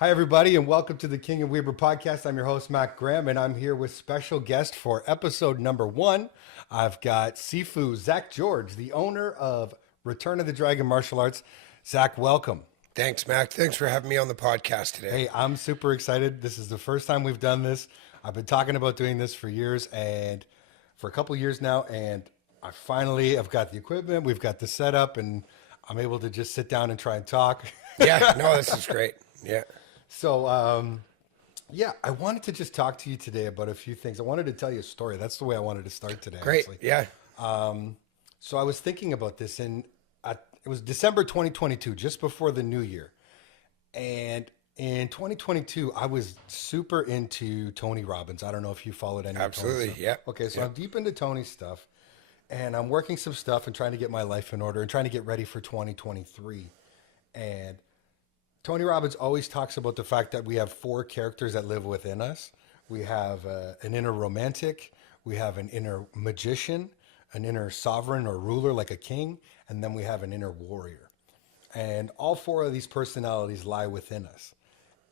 Hi, everybody, and welcome to the King and Weaver podcast. I'm your host, Matt Graham, and I'm here with special guest for episode number 1. I've got Sifu Zack George, the owner of Return of the Dragon Martial Arts. Zack, welcome. Thanks, Mac. Thanks for having me on the podcast today. Hey, I'm super excited. This is the first time we've done this. I've been talking about doing this for years and for a couple years now, and I've got the equipment, we've got the setup, and I'm able to just sit down and try and talk. Yeah, no, this is great. Yeah. So, yeah, I wanted to just talk to you today about a few things. I wanted to tell you a story. That's the way I wanted to start today. Great. Actually. Yeah. So I was thinking about this, and it was December 2022, just before the new year. And in 2022, I was super into Tony Robbins. I don't know if you followed any Absolutely. of Tony's Yeah. stuff. Okay, so Yeah. I'm deep into Tony's stuff, and I'm working some stuff and trying to get my life in order and trying to get ready for 2023. And Tony Robbins always talks about the fact that we have 4 characters that live within us. We have an inner romantic, we have an inner magician, an inner sovereign or ruler like a king, and then we have an inner warrior. And all 4 of these personalities lie within us.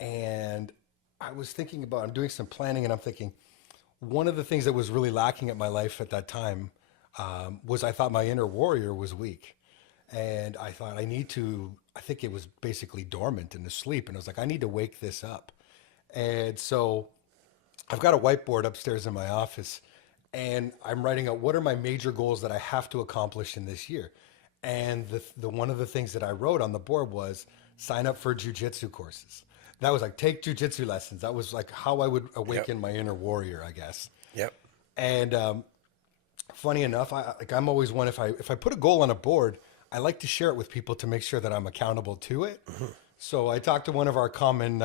And I was thinking about, I'm doing some planning, and I'm thinking, one of the things that was really lacking at my life at that time was I thought my inner warrior was weak. And I thought I think it was basically dormant and asleep. And I was like, I need to wake this up. And so I've got a whiteboard upstairs in my office, and I'm writing out what are my major goals that I have to accomplish in this year. And the one of the things that I wrote on the board was sign up for jujitsu courses. That was like take jujitsu lessons. That was like how I would awaken my inner warrior, I guess. Yep. And funny enough, I'm always one, if I put a goal on a board, I like to share it with people to make sure that I'm accountable to it. Mm-hmm. So I talked to one of our common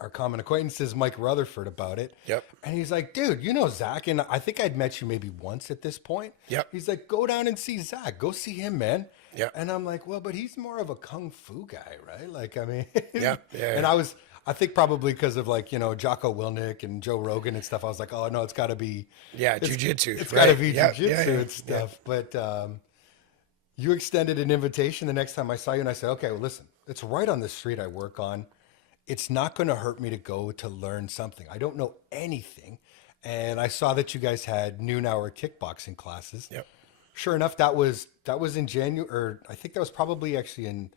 acquaintances, Mike Rutherford, about it. Yep. And he's like, dude, you know Zach, and I think I'd met you maybe once at this point. Yep. He's like, go down and see Zach. Go see him, man. Yep. And I'm like, well, but he's more of a kung fu guy, right? Like, I mean, Yeah. And I think probably because of Jocko Willnick and Joe Rogan and stuff, I was like, oh no, it's got to be Jiu-jitsu. It's got to be Yep. jujitsu and stuff. But you extended an invitation the next time I saw you, and I said, okay, well, listen, it's right on the street I work on. It's not going to hurt me to go to learn something. I don't know anything. And I saw that you guys had noon hour kickboxing classes. Yep. Sure enough, that was in January, or I think that was probably actually in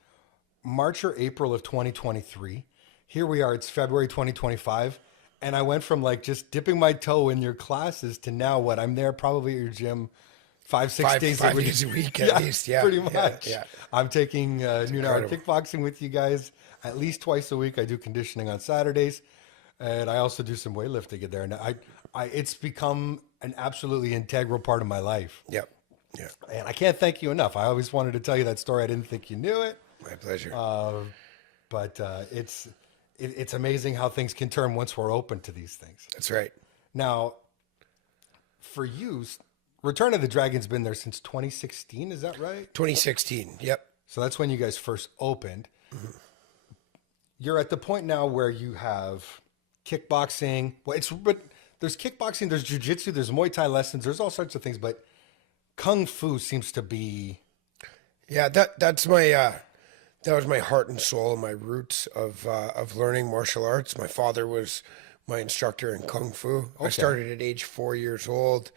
March or April of 2023. Here we are, it's February 2025. And I went from like just dipping my toe in your classes to now what? I'm there probably at your gym 5-6 days five a week. days a week at least. Yeah. Pretty much. Yeah. I'm taking noon hour incredible. kickboxing with you guys at least twice a week. I do conditioning on Saturdays, and I also do some weightlifting in there. And it's become an absolutely integral part of my life. Yep. Yeah. And I can't thank you enough. I always wanted to tell you that story. I didn't think you knew it, My pleasure. but it's amazing how things can turn once we're open to these things. That's right. Now, for you, Return of the Dragon's been there since 2016. Is that right? 2016. Yep. So that's when you guys first opened. Mm-hmm. You're at the point now where you have kickboxing. But there's kickboxing, there's jiu-jitsu, there's Muay Thai lessons, there's all sorts of things, but Kung Fu seems to be. Yeah. That was my heart and soul and my roots of learning martial arts. My father was my instructor in Kung Fu. I started at age 4 years old.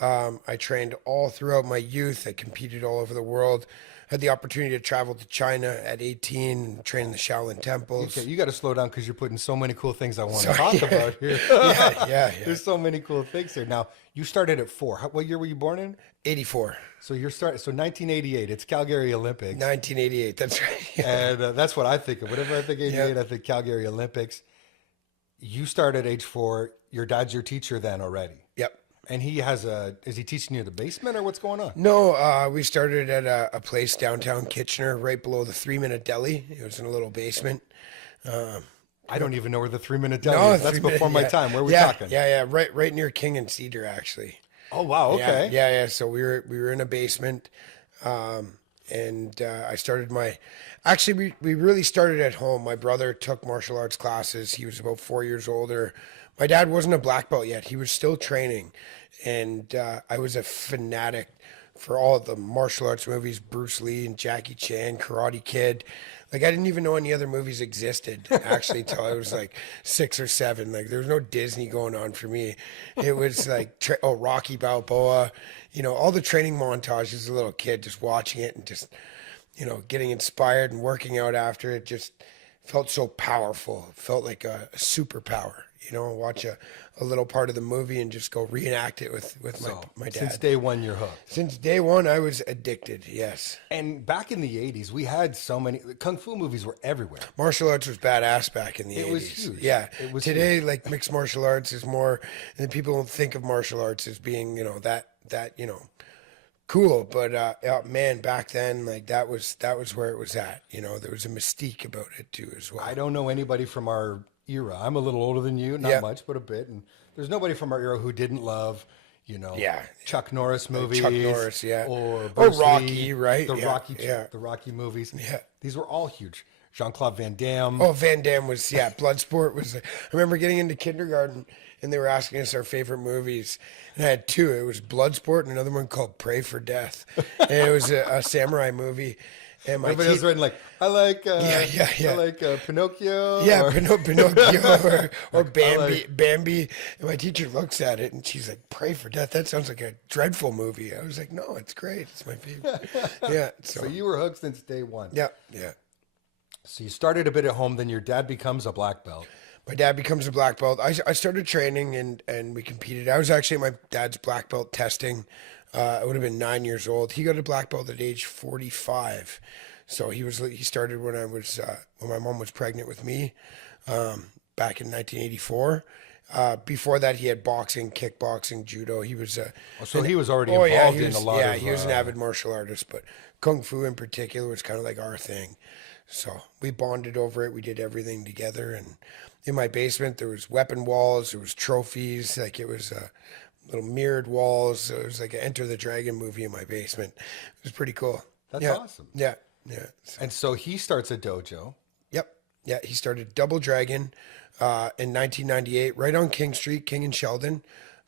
I trained all throughout my youth. I competed all over the world. Had the opportunity to travel to China at 18, train in the Shaolin temples. Okay, you got to slow down because you're putting so many cool things I want to talk about here. Yeah. There's so many cool things here. Now, you started at 4. What year were you born in? 84. So 1988. It's Calgary Olympics. 1988. That's right. And that's what I think of. Whenever I think 88, I think Calgary Olympics. You start at age 4. Your dad's your teacher then already. Yep. And is he teaching you in the basement or what's going on? No, we started at a place downtown Kitchener, right below the 3-Minute Deli. It was in a little basement. I don't even know where the 3-Minute Deli is. That's before my time. Where are we talking? Yeah. Right near King and Cedar, actually. Oh, wow. Okay. Yeah. So we were in a basement, and I started Actually, we really started at home. My brother took martial arts classes. He was about 4 years older. My dad wasn't a black belt yet. He was still training. And I was a fanatic for all of the martial arts movies, Bruce Lee and Jackie Chan, Karate Kid. Like I didn't even know any other movies existed actually till I was like 6 or 7. Like there was no Disney going on for me. It was like Rocky Balboa, all the training montages as a little kid, just watching it and just getting inspired and working out after it. Just felt so powerful. It felt like a superpower. Watch a little part of the movie and just go reenact it with my dad. Since day one, you're hooked. Since day one, I was addicted. Yes. And back in the 80s, we had so many kung fu movies were everywhere. Martial arts was badass back in the 80s. It was huge. Yeah. It was Today, huge. like mixed martial arts is more, and people don't think of martial arts as being, that cool. But man, back then, like that was where it was at. There was a mystique about it too, as well. I don't know anybody from our era. I'm a little older than you, not much, but a bit. And there's nobody from our era who didn't love, Chuck Norris movies. Chuck Norris, yeah. Or Rocky, Lee, right? The Rocky movies. Yeah. These were all huge. Jean-Claude Van Damme. Oh, Van Damme was, Bloodsport was, I remember getting into kindergarten and they were asking us our favorite movies. And I had two. It was Bloodsport and another one called Pray for Death. And it was a samurai movie. And everybody was written like, I like, yeah. I like Pinocchio. Yeah, or... Pinocchio or Bambi. like... Bambi. And my teacher looks at it and she's like, Pray for Death? That sounds like a dreadful movie. I was like, no, it's great. It's my favorite. Yeah. So you were hooked since day one. Yeah. So you started a bit at home, then your dad becomes a black belt. My dad becomes a black belt. I started training and we competed. I was actually at my dad's black belt testing. I would have been 9 years old. He got a black belt at age 45. So he started when when my mom was pregnant with me, back in 1984. Before that, he had boxing, kickboxing, judo. He was he was already involved in a lot. Yeah, he was an avid martial artist, but kung fu in particular was kind of like our thing. So we bonded over it. We did everything together. And in my basement, there was weapon walls. There was trophies. Like it was little mirrored walls. It was like an Enter the Dragon movie in my basement. It was pretty cool. That's awesome. Yeah. And so he starts a dojo. Yep. Yeah, he started Double Dragon in 1998, right on King Street, King and Sheldon,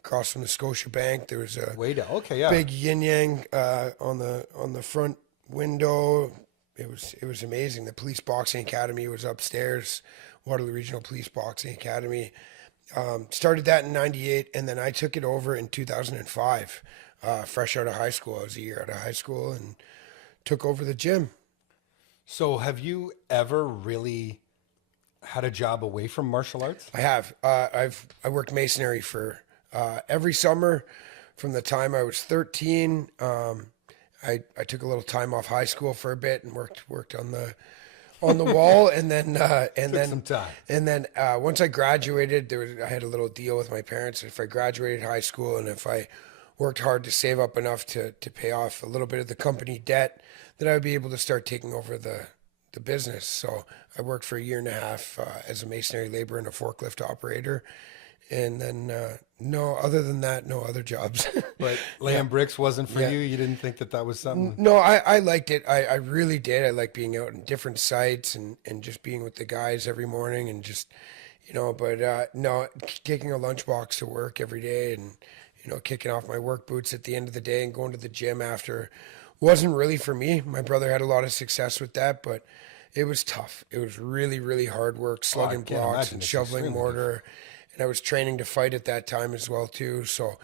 across from the Scotia Bank. There was a way down. Okay, yeah. Big yin yang on the front window. It was amazing. The Police Boxing Academy was upstairs, Waterloo Regional Police Boxing Academy. Started that in 98, and then I took it over in 2005, fresh out of high school. I was a year out of high school and took over the gym. So have you ever really had a job away from martial arts? I have. I worked masonry for every summer from the time I was 13. I took a little time off high school for a bit and worked on the wall, and then some time. And then once I graduated, I had a little deal with my parents. If I graduated high school and if I worked hard to save up enough to pay off a little bit of the company debt, that I would be able to start taking over the business. So I worked for a year and a half as a masonry laborer and a forklift operator. And then, other than that, no other jobs. But laying bricks wasn't for you? You didn't think that was something? No, I liked it. I really did. I like being out in different sites and just being with the guys every morning and just, but no, taking a lunchbox to work every day and, kicking off my work boots at the end of the day and going to the gym after wasn't really for me. My brother had a lot of success with that, but it was tough. It was really, really hard work, slugging blocks and shoveling mortar. And I was training to fight at that time as well, too. So,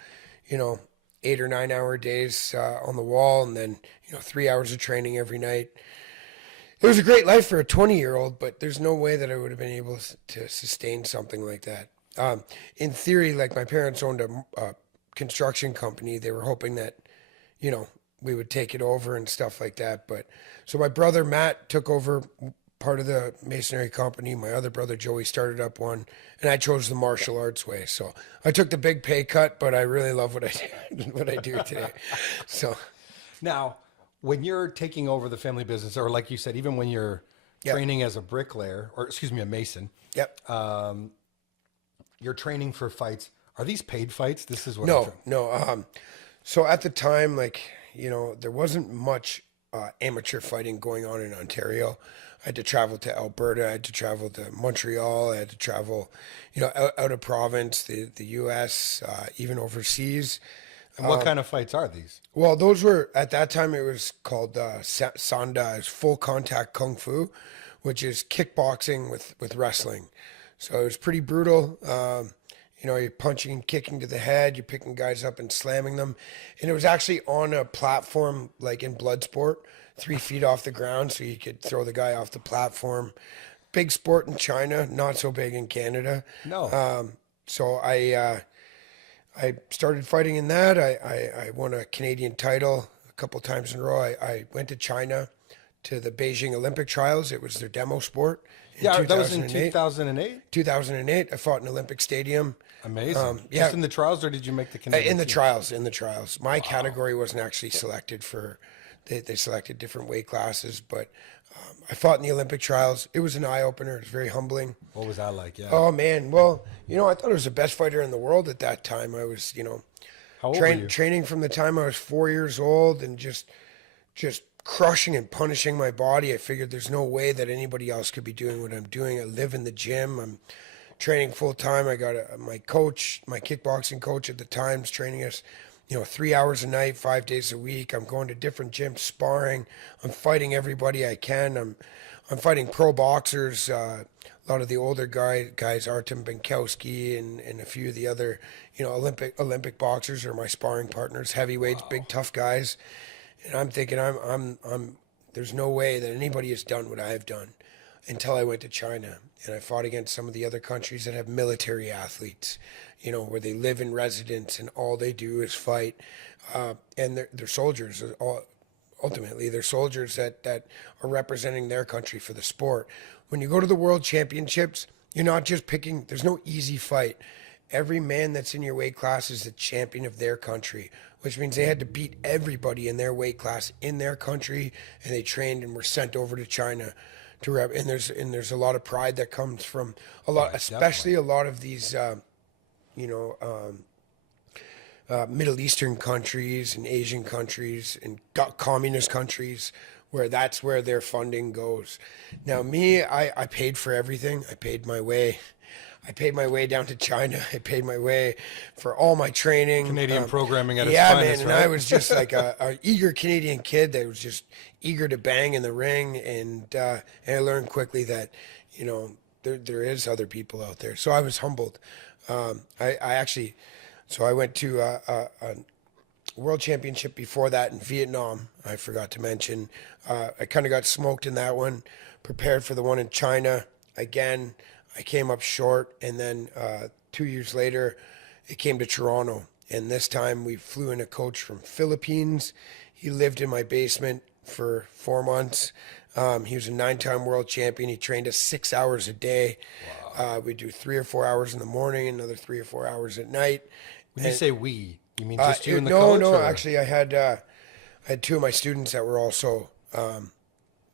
8 or 9 hour days on the wall and then, 3 hours of training every night. It was a great life for a 20-year-old, but there's no way that I would have been able to sustain something like that. In theory, like my parents owned a construction company. They were hoping that, we would take it over and stuff like that. But so my brother, Matt, took over part of the masonry company. My other brother Joey started up one, and I chose the martial arts way. So I took the big pay cut, but I really love what I do today. So now, when you're taking over the family business, or like you said, even when you're training as a bricklayer, or excuse me, a mason, you're training for fights. Are these paid fights? This is what no. So at the time, there wasn't much amateur fighting going on in Ontario. I had to travel to Alberta. I had to travel to Montreal. I had to travel, out of province, the U.S., even overseas. And what kind of fights are these? Well, those were, at that time, it was called Sanda, full contact kung fu, which is kickboxing with wrestling. So it was pretty brutal. You're punching and kicking to the head, you're picking guys up and slamming them. And it was actually on a platform like in Bloodsport, 3 feet off the ground, so you could throw the guy off the platform. Big sport in China, not so big in Canada. No. So I started fighting in that. I won a Canadian title a couple times in a row. I went to China to the Beijing Olympic trials. It was their demo sport. Yeah, that was in 2008. 2008. I fought in Olympic Stadium. Amazing. Yeah. Just in the trials, or did you make the Canadian In the team? trials, in the trials. My category wasn't actually selected for. They selected different weight classes, but I fought in the Olympic trials. It was an eye opener. It was very humbling. What was that like? Yeah. Oh man, well, I thought I was the best fighter in the world at that time. I was, How old were you? training from the time I was 4 years old, and just crushing and punishing my body. I figured there's no way that anybody else could be doing what I'm doing. I live in the gym. I'm training full time. I got my coach, my kickboxing coach at the time's training us, 3 hours a night, 5 days a week. I'm going to different gyms, sparring. I'm fighting everybody I can. I'm fighting pro boxers. A lot of the older guys, Artem Benkowski and a few of the other, Olympic boxers are my sparring partners. Heavyweights, big tough guys. And I'm thinking, there's no way that anybody has done what I have done, until I went to China and I fought against some of the other countries that have military athletes, where they live in residence and all they do is fight. And they're soldiers. Ultimately, they're soldiers that are representing their country for the sport. When you go to the World Championships, you're not just picking, there's no easy fight. Every man that's in your weight class is the champion of their country, which means they had to beat everybody in their weight class in their country, and they trained and were sent over to China to rep. And there's a lot of pride that comes from a lot, especially a lot of these, Middle Eastern countries and Asian countries and communist countries, where that's where their funding goes. Now, me, I paid for everything. I paid my way down to China. I paid my way for all my training. Canadian programming at its yeah, finest, man. right? And I was just like a eager Canadian kid that was just eager to bang in the ring. And I learned quickly that, there is other people out there. So I was humbled. I went to a World Championship before that in Vietnam. I forgot to mention. I kind of got smoked in that one. Prepared for the one in China. Again, I came up short. And then 2 years later, it came to Toronto. And this time we flew in a coach from Philippines. He lived in my basement for 4 months. He was a 9-time world champion. He trained us 6 hours a day. Wow. We do 3 or 4 hours in the morning, another 3 or 4 hours at night. When you say we, you mean just you and the coach? No. Or? Actually, I had 2 of my students that were also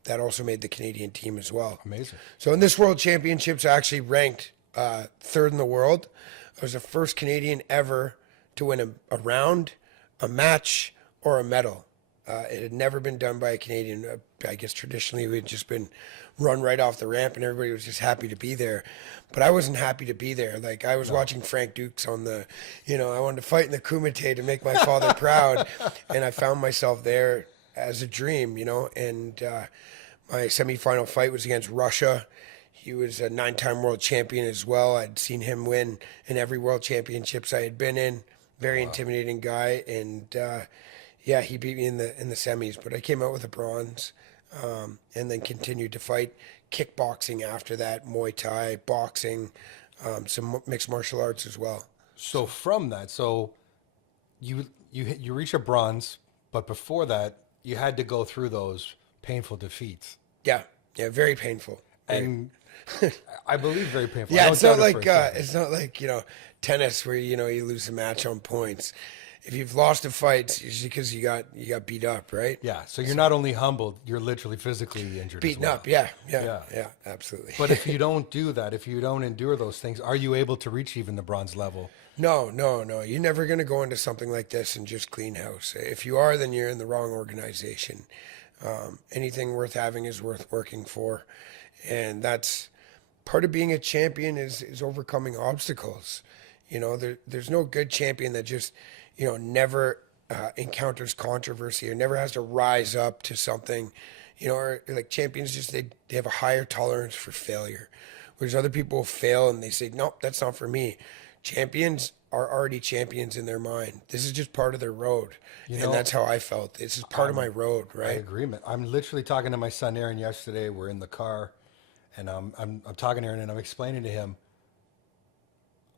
that also made the Canadian team as well. Amazing. So in this World Championships, I actually ranked 3rd in the world. I was the first Canadian ever to win a round, a match, or a medal. It had never been done by a Canadian. I guess traditionally we'd just been run right off the ramp and everybody was just happy to be there. But I wasn't happy to be there. Like, I was watching Frank Dukes on the, I wanted to fight in the Kumite to make my father proud. And I found myself there as a dream, and my semifinal fight was against Russia. He was a 9-time world champion as well. I'd seen him win in every world championships I had been in. Very intimidating guy. And, yeah, he beat me in the semis, but I came out with a bronze, and then continued to fight kickboxing after that, Muay Thai, boxing, some mixed martial arts as well. So from that, you reach a bronze, but before that, you had to go through those painful defeats. Yeah, very painful. And I believe very painful. Yeah, it's not like tennis where you lose a match on points. If you've lost a fight, it's usually because you got beat up, right? Yeah. So you're not only humbled, you're literally physically injured. Beaten as well. up. Yeah, absolutely. But if you don't do that, if you don't endure those things, are you able to reach even the bronze level? No. You're never going to go into something like this and just clean house. If you are, then you're in the wrong organization. Anything worth having is worth working for. And that's part of being a champion is overcoming obstacles. There's no good champion that just, never encounters controversy or never has to rise up to something. or like champions, just they have a higher tolerance for failure, whereas other people fail and they say, nope, that's not for me. Champions are already champions in their mind. This is just part of their road, You and know, that's how I felt. This is part of my road, I right? agree, man. I'm literally talking to my son Aaron yesterday. We're in the car, and I'm talking to Aaron, and I'm explaining to him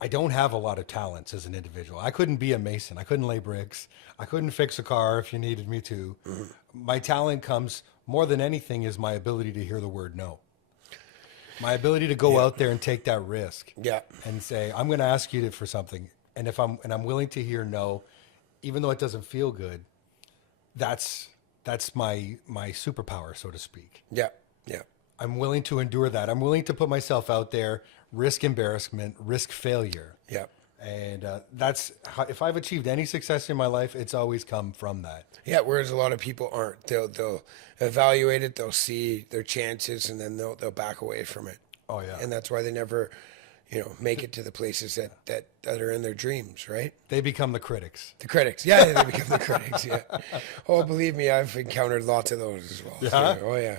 I don't have a lot of talents as an individual. I couldn't be a mason. I couldn't lay bricks. I couldn't fix a car if you needed me to. My talent comes more than anything is my ability to hear the word no. My ability to go out there and take that risk Yeah, and say, I'm going to ask you for something. And if I'm willing to hear no, even though it doesn't feel good, that's my superpower, so to speak. yeah, yeah, I'm willing to endure that. I'm willing to put myself out there, risk embarrassment, risk failure. yeah. And that's how, if I've achieved any success in my life, it's always come from that. Yeah, whereas a lot of people aren't. They'll evaluate it, they'll see their chances, and then they'll back away from it. Oh yeah. And that's why they never, make it to the places that are in their dreams, right? They become the critics. The critics, yeah, they become the critics. Yeah. Oh, believe me, I've encountered lots of those as well. Yeah? Oh yeah.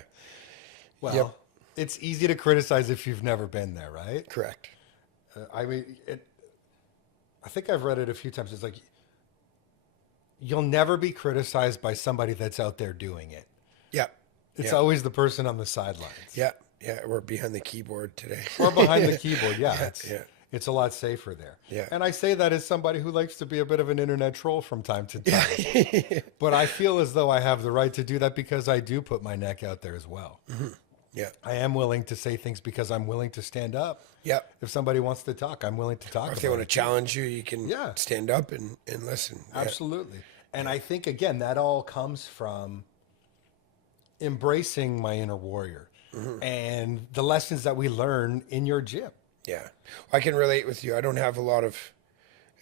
Well, Yep. it's easy to criticize if you've never been there, right? Correct. I mean, I think I've read it a few times. It's like you'll never be criticized by somebody that's out there doing it. Yeah. It's Yeah. always the person on the sidelines. Yeah. Yeah. We're behind the keyboard today. Or behind the keyboard. Yeah, Yeah. it's a lot safer there. Yeah. And I say that as somebody who likes to be a bit of an internet troll from time to time. But I feel as though I have the right to do that because I do put my neck out there as well. Yeah. I am willing to say things because I'm willing to stand up. Yeah. If somebody wants to talk, I'm willing to talk. If they about want to challenge you, you can Yeah. stand up and listen. Yeah. Absolutely. And I think, again, that all comes from embracing my inner warrior and the lessons that we learn in your gym. Yeah. I can relate with you. I don't have a lot of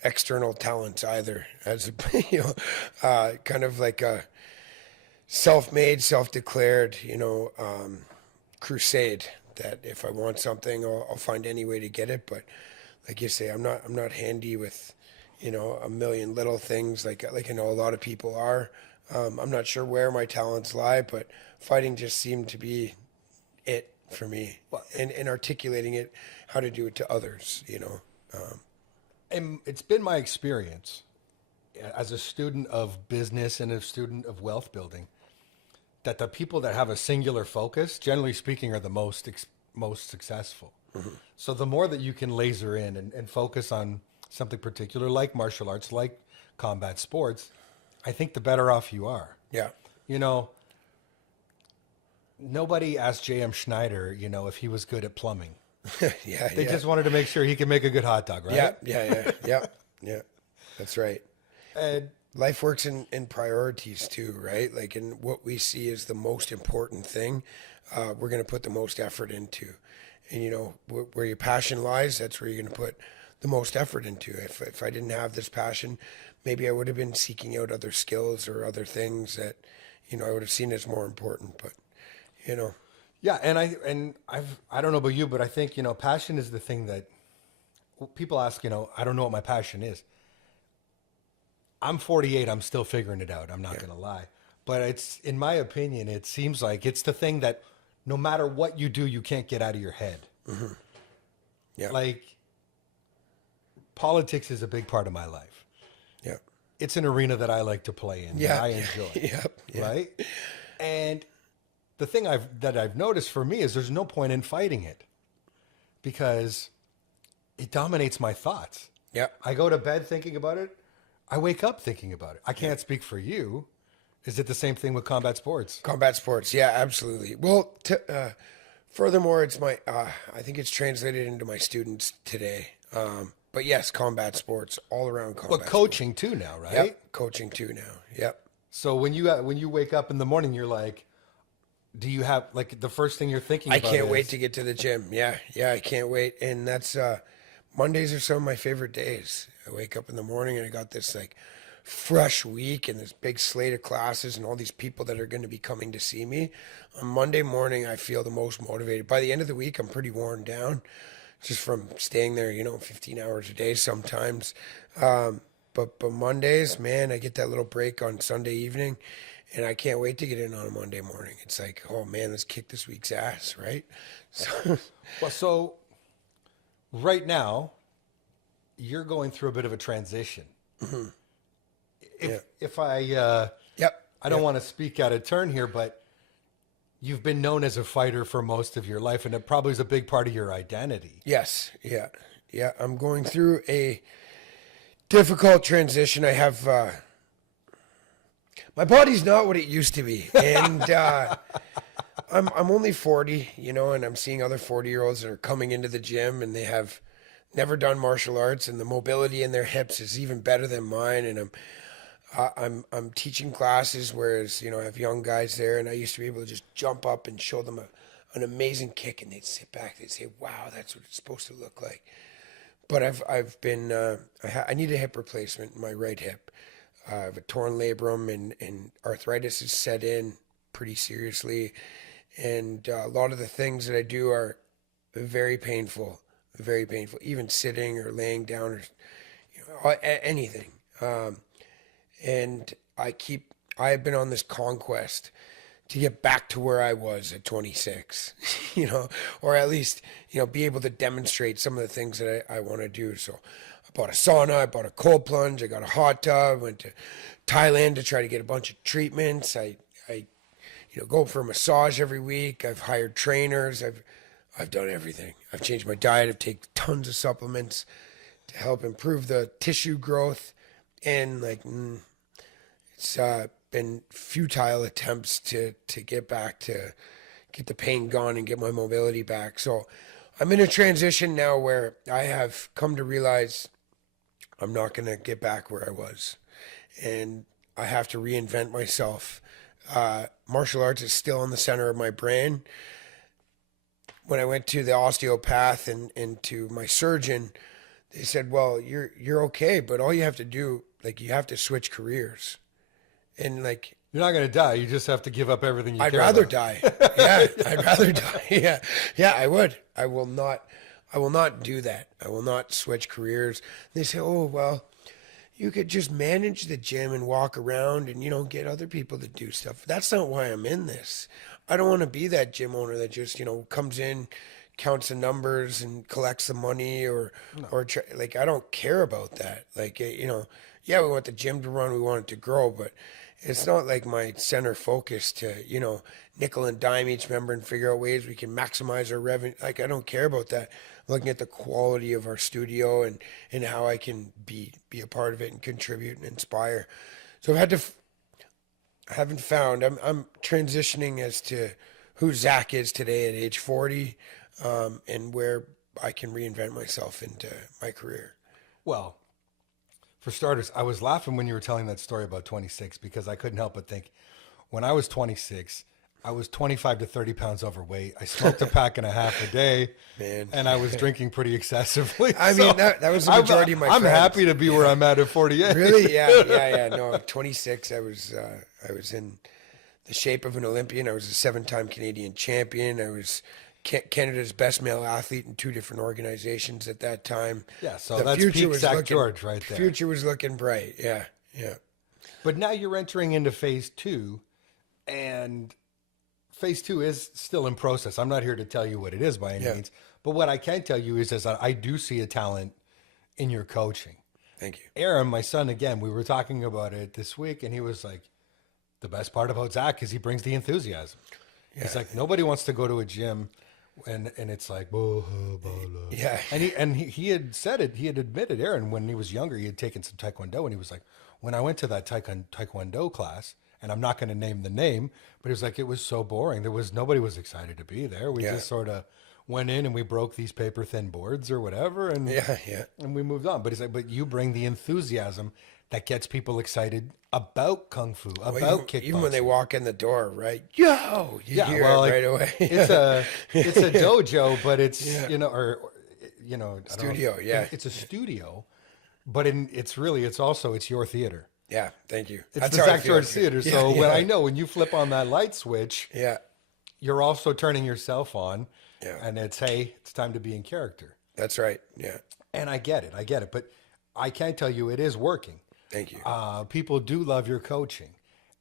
external talents either, as a, kind of like a self-made, self-declared, crusade that if I want something, I'll find any way to get it. But like you say, I'm not handy with, a million little things like I know a lot of people are. I'm not sure where my talents lie, but fighting just seemed to be it for me, and articulating it, how to do it to others, And it's been my experience as a student of business and a student of wealth building that the people that have a singular focus, generally speaking, are the most successful. So the more that you can laser in and focus on something particular, like martial arts, like combat sports, I think the better off you are. Yeah. Nobody asked J.M. Schneider, if he was good at plumbing. Yeah. They just wanted to make sure he could make a good hot dog, right? Yeah. That's right. And Life works in priorities too, right? Like in what we see as the most important thing, we're going to put the most effort into. And where your passion lies, that's where you're going to put the most effort into. If I didn't have this passion, maybe I would have been seeking out other skills or other things that, I would have seen as more important. But, yeah, and I don't know about you, but I think, passion is the thing that people ask, I don't know what my passion is. I'm 48, I'm still figuring it out. I'm not going to lie. But it's, in my opinion, it seems like it's the thing that no matter what you do, you can't get out of your head. Yeah. Like, politics is a big part of my life. Yeah. It's an arena that I like to play in, that I enjoy. Yep. Yeah. Right? And the thing I've noticed for me is there's no point in fighting it because it dominates my thoughts. Yeah. I go to bed thinking about it. I wake up thinking about it. I can't speak for you. Is it the same thing with combat sports? Combat sports, yeah, absolutely. Well, furthermore, it's I think it's translated into my students today. But yes, combat sports, all around combat. But coaching too now, right? Yep, coaching too now. Yep. So when you wake up in the morning, you're like, do you have like the first thing you're thinking I about? can't wait to get to the gym. Yeah, I can't wait. And that's Mondays are some of my favorite days. I wake up in the morning and I got this like fresh week and this big slate of classes and all these people that are going to be coming to see me. On Monday morning, I feel the most motivated. By the end of the week, I'm pretty worn down just from staying there, 15 hours a day sometimes. But Mondays, man, I get that little break on Sunday evening and I can't wait to get in on a Monday morning. It's like, oh man, let's kick this week's ass, right? So, Well, so right now, you're going through a bit of a transition. If yep. I don't want to speak out of turn here, but you've been known as a fighter for most of your life, and it probably is a big part of your identity. Yes. Yeah. Yeah. I'm going through a difficult transition. I have, my body's not what it used to be. And, I'm only 40, you know, and I'm seeing other 40-year-olds that are coming into the gym and they have never done martial arts, and the mobility in their hips is even better than mine. And I'm teaching classes, whereas, you know, I have young guys there, and I used to be able to just jump up and show them an amazing kick, and they'd sit back, they'd say, wow, that's what it's supposed to look like. But I've been, I need a hip replacement in my right hip. I have a torn labrum, and arthritis is set in pretty seriously. And a lot of the things that I do are very painful, even sitting or laying down, or anything. And I've been on this conquest to get back to where I was at 26, you know, or at least, you know, be able to demonstrate some of the things that I want to do. So I bought a sauna, I bought a cold plunge, I got a hot tub, went to Thailand to try to get a bunch of treatments. I go for a massage every week. I've hired trainers. I've done everything. I've changed my diet. I've taken tons of supplements to help improve the tissue growth. And it's been futile attempts to get back to get the pain gone and get my mobility back. So I'm in a transition now where I have come to realize I'm not going to get back where I was, and I have to reinvent myself. Martial arts is still in the center of my brain. When I went to the osteopath and to my surgeon, they said, well, you're okay, but all you have to do, like, you have to switch careers. And like, You're not going to die. You just have to give up everything you I'd care rather about. die. Yeah, I'd rather die. Yeah. Yeah, I would. I will not do that. I will not switch careers. They say, oh, well, you could just manage the gym and walk around and, you know, get other people to do stuff. That's not why I'm in this. I don't want to be that gym owner that just, you know, comes in, counts the numbers and collects the money like, I don't care about that. Like, you know, yeah, we want the gym to run, we want it to grow, but it's not like my center focus to, you know, nickel and dime each member and figure out ways we can maximize our revenue. Like, I don't care about that. I'm looking at the quality of our studio and how I can be a part of it and contribute and inspire. So I haven't found, I'm transitioning as to who Zack is today at age 40, and where I can reinvent myself into my career. Well, for starters, I was laughing when you were telling that story about 26 because I couldn't help but think when I was 26, I was 25 to 30 pounds overweight. I smoked a pack and a half a day, Man. and I was drinking pretty excessively. I mean, that was the majority of my I'm friends. happy to be where I'm at 48. Really? Yeah. No, 26, I was in the shape of an Olympian. I was a 7-time Canadian champion. I was Canada's best male athlete in 2 different organizations at that time. Yeah, so that's peak Zack George right there. Future was looking bright. Yeah. But now you're entering into phase 2, and phase 2 is still in process. I'm not here to tell you what it is by any means, but what I can tell you is that I do see a talent in your coaching. Thank you. Aaron, my son, again, we were talking about it this week, and he was like, the best part about Zack is he brings the enthusiasm. Yeah. He's like, nobody wants to go to a gym and it's like, blah, blah, blah. Yeah. And he had said it, he had admitted, Aaron, when he was younger, he had taken some Taekwondo, and he was like, when I went to that Taekwondo class, and I'm not going to name the name, but it was like, it was so boring. Nobody was excited to be there. We just sort of went in and we broke these paper thin boards or whatever. And and we moved on. But he's like, but you bring the enthusiasm that gets people excited about Kung Fu, about kickboxing. Even when they walk in the door, right? Yo, you hear it right away. It's a dojo, but it's, Studio, It's a studio, but it's your theater. Yeah, thank you. It's the Zack George Theater. So when you flip on that light switch, you're also turning yourself on, and it's time to be in character. That's right. Yeah. And I get it. But I can tell you it is working. Thank you. People do love your coaching,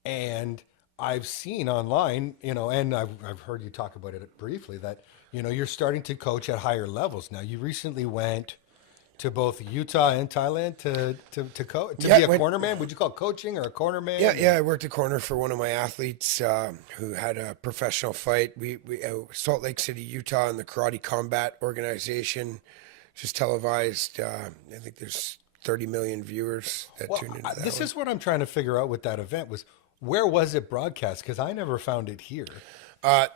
and I've seen online, and I've heard you talk about it briefly, that, you're starting to coach at higher levels now. You recently went to both Utah and Thailand to be a corner man. Would you call it coaching or a corner man? Yeah. I worked a corner for one of my athletes who had a professional fight. We Salt Lake City, Utah, and the Karate Combat Organization, just televised. I think there's 30 million viewers that tuned into that. This is what I'm trying to figure out with that event was, where was it broadcast? Because I never found it here.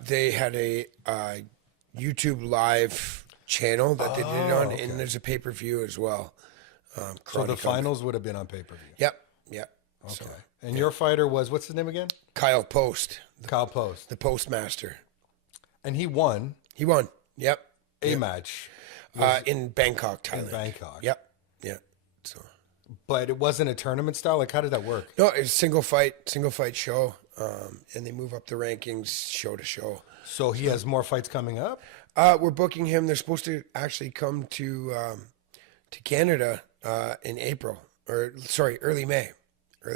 They had a YouTube live channel that they did it on, and there's a pay-per-view as well. So the finals would have been on pay-per-view. Yep. Okay. So, and your fighter was, what's his name again? Kyle Post. Kyle Post. The Postmaster. And he won. He won. Yep. A match. In Bangkok, Thailand. In Bangkok. Yep. Yeah. So. But it wasn't a tournament style? Like, how did that work? No, it's single fight show. And they move up the rankings show to show. So he has more fights coming up? We're booking him. They're supposed to actually come to Canada in April, early May.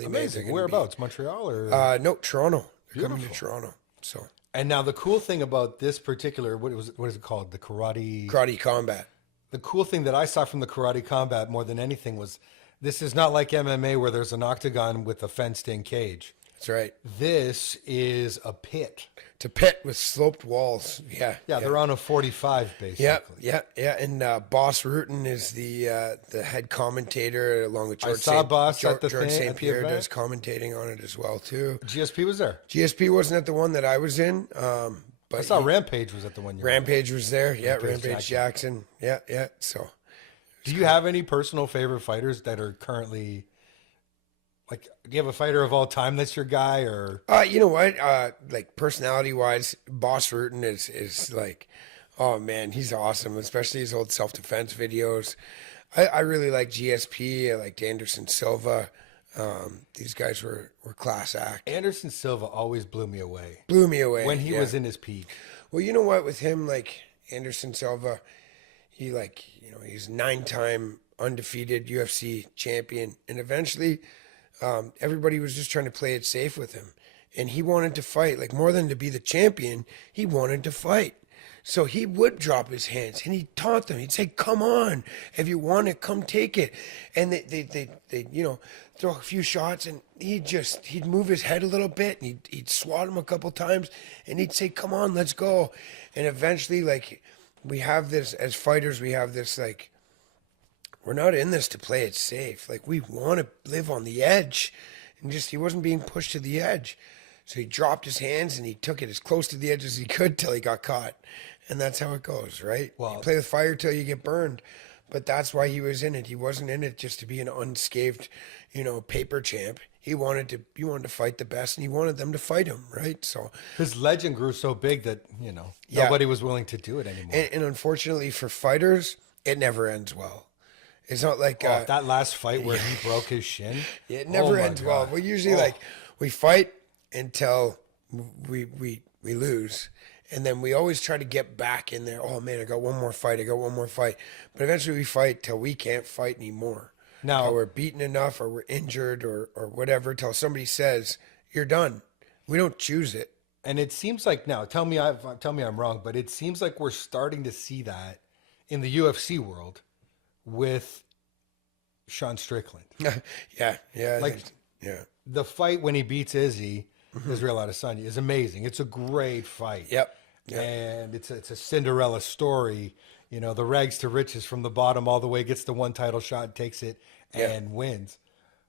Amazing. Whereabouts? Montreal or? No, Toronto. They're Beautiful. coming to Toronto. So. And now the cool thing about this particular, what is it called? The Karate Combat. The cool thing that I saw from the Karate Combat more than anything was, this is not like MMA where there's an octagon with a fenced-in cage. That's right. This is a pit. It's a pit with sloped walls. Yeah. Yeah, they're on a 45, basically. Yeah. And Boss Rutan is the head commentator, along with George George St. Pierre does commentating on it as well too. GSP was there. GSP wasn't at the one that I was in. But I saw Rampage was at the one. Rampage was there. Yeah, Rampage Jackson. Yeah. So, do you have any personal favorite fighters that are currently? Like, do you have a fighter of all time that's your guy, or? You know what? Like, personality-wise, Boss Rutan is like, oh man, he's awesome. Especially his old self-defense videos. I really like GSP. I liked Anderson Silva. These guys were class act. Anderson Silva always blew me away. When he was in his peak. Well, you know what? With him, like Anderson Silva, he's 9-time undefeated UFC champion, and eventually. Everybody was just trying to play it safe with him. And he wanted to fight. Like, more than to be the champion, he wanted to fight. So he would drop his hands and he'd taunt them. He'd say, come on, if you want it, come take it. And they throw a few shots, and he'd move his head a little bit, and he'd swat him a couple times, and he'd say, come on, let's go. And eventually, like, we have this, as fighters, we have this, like, we're not in this to play it safe. Like, we want to live on the edge. And he wasn't being pushed to the edge. So he dropped his hands and he took it as close to the edge as he could till he got caught. And that's how it goes, right? Well, you play with fire till you get burned. But that's why he was in it. He wasn't in it just to be an unscathed, paper champ. He wanted to fight the best, and he wanted them to fight him, right? So his legend grew so big that, nobody was willing to do it anymore. And unfortunately for fighters, it never ends well. It's not like that last fight where he broke his shin. It never ends well. We usually we fight until we lose, and then we always try to get back in there. Oh man, I got one more fight. But eventually we fight till we can't fight anymore. Now we're beaten enough, or we're injured, or whatever, till somebody says you're done. We don't choose it. And it seems like now, tell me I'm wrong, but it seems like we're starting to see that in the UFC world with Sean Strickland. Yeah. The fight when he beats Izzy, Israel Adesanya, is amazing. It's a great fight. Yep. And it's a Cinderella story. The rags to riches from the bottom all the way, gets the one title shot, takes it, and wins.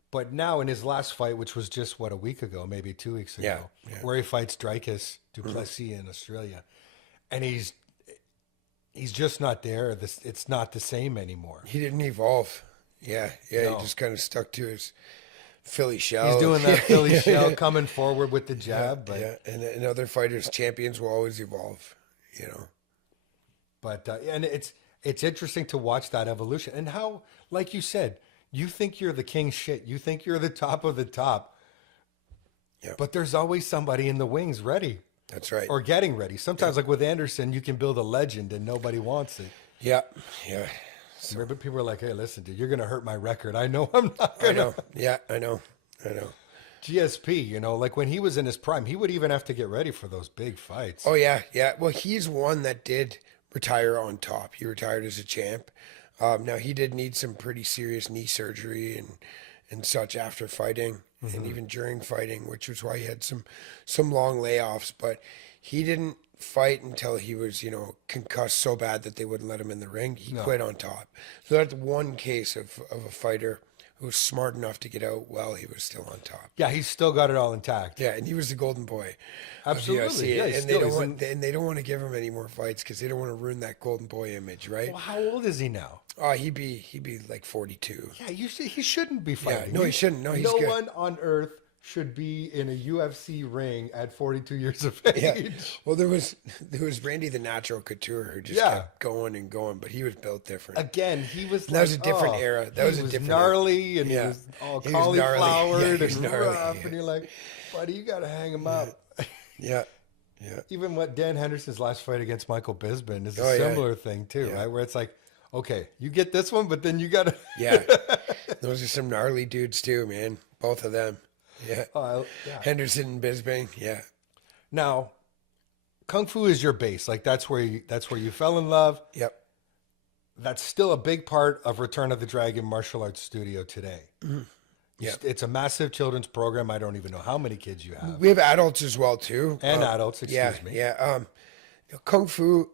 But now in his last fight, which was just, a week ago, maybe 2 weeks ago, where he fights Dricus Du Plessis in Australia, and he's just not there. It's not the same anymore. He didn't evolve. Yeah. No. He just kind of stuck to his Philly shell. He's doing that Philly shell, coming forward with the jab. And other fighters, champions will always evolve, But and it's interesting to watch that evolution, and how, like you said, you think you're the king shit. You think you're the top of the top. Yeah. But there's always somebody in the wings ready. That's right. Or getting ready. Sometimes, like with Anderson, you can build a legend and nobody wants it. Yeah. So, people are like, hey, listen, dude, you're going to hurt my record. I know I'm not going to. Yeah, I know. GSP, like when he was in his prime, he would even have to get ready for those big fights. Oh yeah, yeah. Well, he's one that did retire on top. He retired as a champ. Now he did need some pretty serious knee surgery and such after fighting, and even during fighting, which was why he had some long layoffs. But he didn't fight until he was concussed so bad that they wouldn't let him in the ring. He quit on top. So that's one case of a fighter who was smart enough to get out while he was still on top. Yeah, he's still got it all intact. Yeah, and he was the golden boy. Absolutely. Yeah, and they don't want to give him any more fights because they don't want to ruin that golden boy image, right? Well, how old is he now? He'd be like 42. Yeah, he shouldn't be fighting. No, he shouldn't. No, he's no good. one on earth should be in a UFC ring at 42 years of age. Yeah. Well, there was Randy the Natural Couture who just kept going and going, but he was built different. Again, he was. That was a different era. That was a different gnarly, and era. he was all He was cauliflowered gnarly. and rough, and you're like, buddy, you got to hang him up. Yeah. Yeah. Even what Dan Henderson's last fight against Michael Bisping is a Oh, yeah. similar thing too, right? Where it's like, okay, you get this one, but then you got to. Yeah. Those are some gnarly dudes too, man. Both of them. Yeah. Yeah. Henderson and Bisping. Yeah. Now, Kung Fu is your base. Like that's where you fell in love. Yep. That's still a big part of Return of the Dragon Martial Arts Studio today. Yeah. It's a massive children's program. I don't even know how many kids you have. We have adults as well too. And adults, excuse me. Yeah. Kung Fu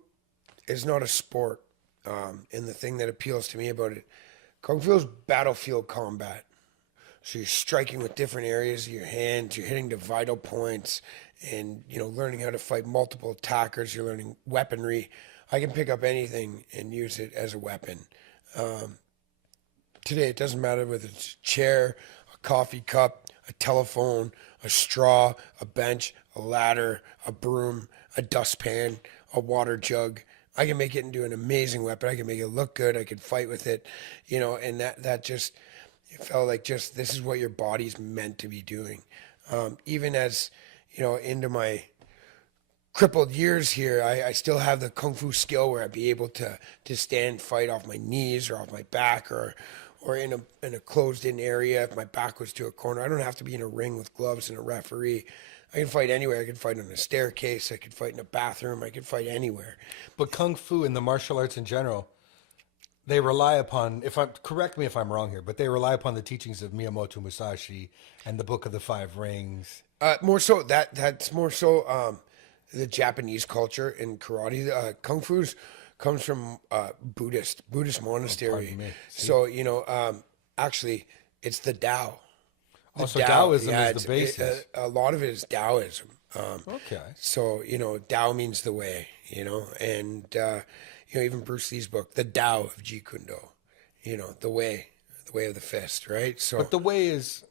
is not a sport. And the thing that appeals to me about it, Kung Fu is battlefield combat. So you're striking with different areas of your hands. You're hitting the vital points, and learning how to fight multiple attackers. You're learning weaponry. I can pick up anything and use it as a weapon. Today, it doesn't matter whether it's a chair, a coffee cup, a telephone, a straw, a bench, a ladder, a broom, a dustpan, a water jug. I can make it into an amazing weapon. I can make it look good. I can fight with it, and that just, it felt like just this is what your body's meant to be doing. Even as, into my crippled years here, I still have the Kung Fu skill where I'd be able to stand, fight off my knees or off my back or in a closed in area if my back was to a corner. I don't have to be in a ring with gloves and a referee. I can fight anywhere. I can fight on a staircase. I could fight in a bathroom. I could fight anywhere. But Kung Fu and the martial arts in general, they rely upon, correct me if I'm wrong here, but they rely upon the teachings of Miyamoto Musashi and the Book of the Five Rings. More so that's more so the Japanese culture in karate. Kung Fu comes from Buddhist monastery. So actually, it's the Tao. Also, Taoism is the basis. A lot of it is Taoism. Okay. So Tao means the way. And even Bruce Lee's book, The Tao of Jeet Kune Do. The way of the fist, right? So, but the way is,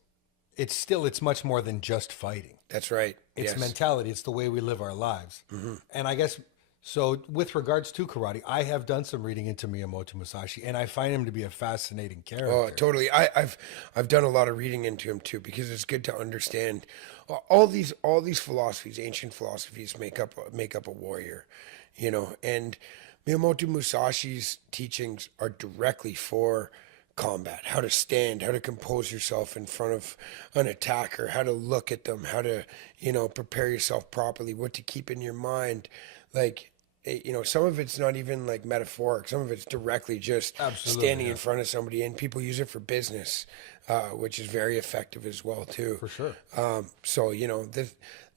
it's much more than just fighting. That's right. It's yes. mentality. It's the way we live our lives. Mm-hmm. And I guess, so with regards to karate, I have done some reading into Miyamoto Musashi, and I find him to be a fascinating character. Oh, totally. I've done a lot of reading into him too, because it's good to understand all these philosophies, ancient philosophies make up a warrior, and Miyamoto Musashi's teachings are directly for combat, how to stand, how to compose yourself in front of an attacker, how to look at them, how to, prepare yourself properly, what to keep in your mind. Like, some of it's not even like metaphoric. Some of it's directly just standing in front of somebody, and people use it for business, which is very effective as well too. For sure. So,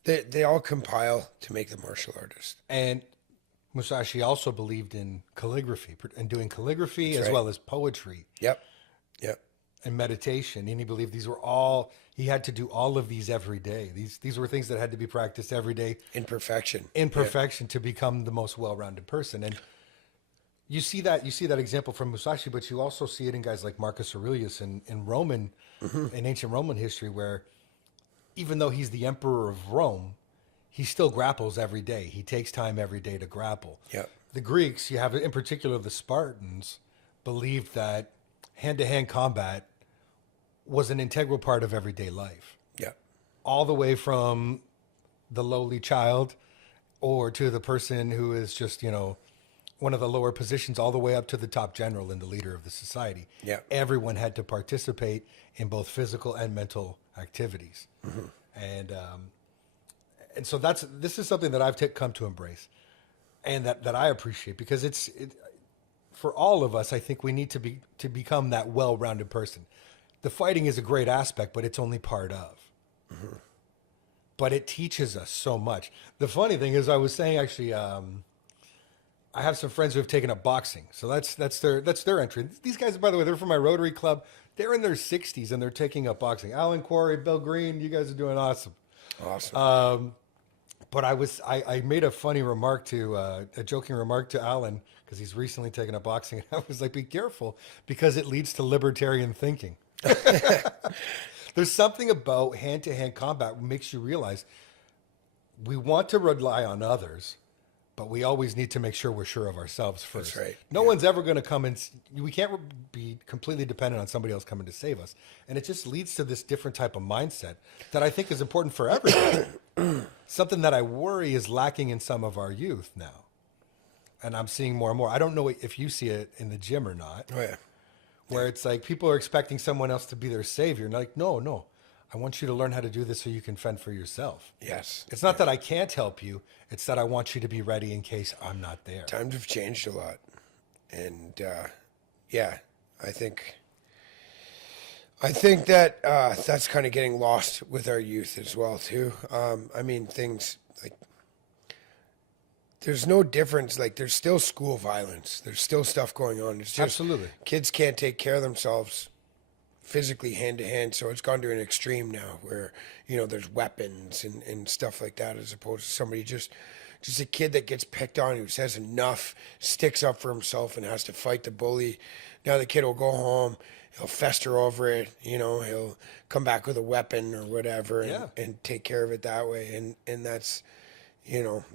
they all compile to make the martial artist. And Musashi also believed in calligraphy and doing calligraphy That's as right. well as poetry. Yep. And meditation. And he believed he had to do all of these every day. These were things that had to be practiced every day. In perfection To become the most well-rounded person. And you see that example from Musashi, but you also see it in guys like Marcus Aurelius in ancient Roman history, where even though he's the emperor of Rome, he still grapples every day. He takes time every day to grapple. Yep. The Greeks, you have in particular the Spartans, believed that hand-to-hand combat was an integral part of everyday life. Yeah. All the way from the lowly child or to the person who is just, one of the lower positions all the way up to the top general and the leader of the society. Yeah. Everyone had to participate in both physical and mental activities. And so this is something that I've come to embrace and that I appreciate, because for all of us, I think we need to become that well-rounded person. The fighting is a great aspect, but it's only part of. But it teaches us so much. The funny thing is, I was saying actually, I have some friends who have taken up boxing, so that's their entry. These guys, by the way, they're from my Rotary Club. They're in their 60s and they're taking up boxing. Alan Quarry, Bill Green, you guys are doing awesome. Awesome. But I made a funny remark a joking remark to Alan, because he's recently taken up boxing. I was like, be careful, because it leads to libertarian thinking. There's something about hand-to-hand combat that makes you realize we want to rely on others, but we always need to make sure we're sure of ourselves first. That's right. No one's ever going to come and we can't be completely dependent on somebody else coming to save us. And it just leads to this different type of mindset that I think is important for everybody. Something that I worry is lacking in some of our youth now. And I'm seeing more and more. I don't know if you see it in the gym or not. Oh, yeah. Where it's like people are expecting someone else to be their savior. And like, no. I want you to learn how to do this so you can fend for yourself. Yes. It's not that I can't help you. It's that I want you to be ready in case I'm not there. Times have changed a lot. And, yeah, I think that that's kind of getting lost with our youth as well, too. I mean, things like, there's no difference. Like, there's still school violence. There's still stuff going on. It's just Absolutely. Kids can't take care of themselves physically hand to hand. So it's gone to an extreme now where, there's weapons and stuff like that, as opposed to somebody just a kid that gets picked on, who says enough, sticks up for himself and has to fight the bully. Now the kid will go home, he'll fester over it, he'll come back with a weapon or whatever and take care of it that way. And that's,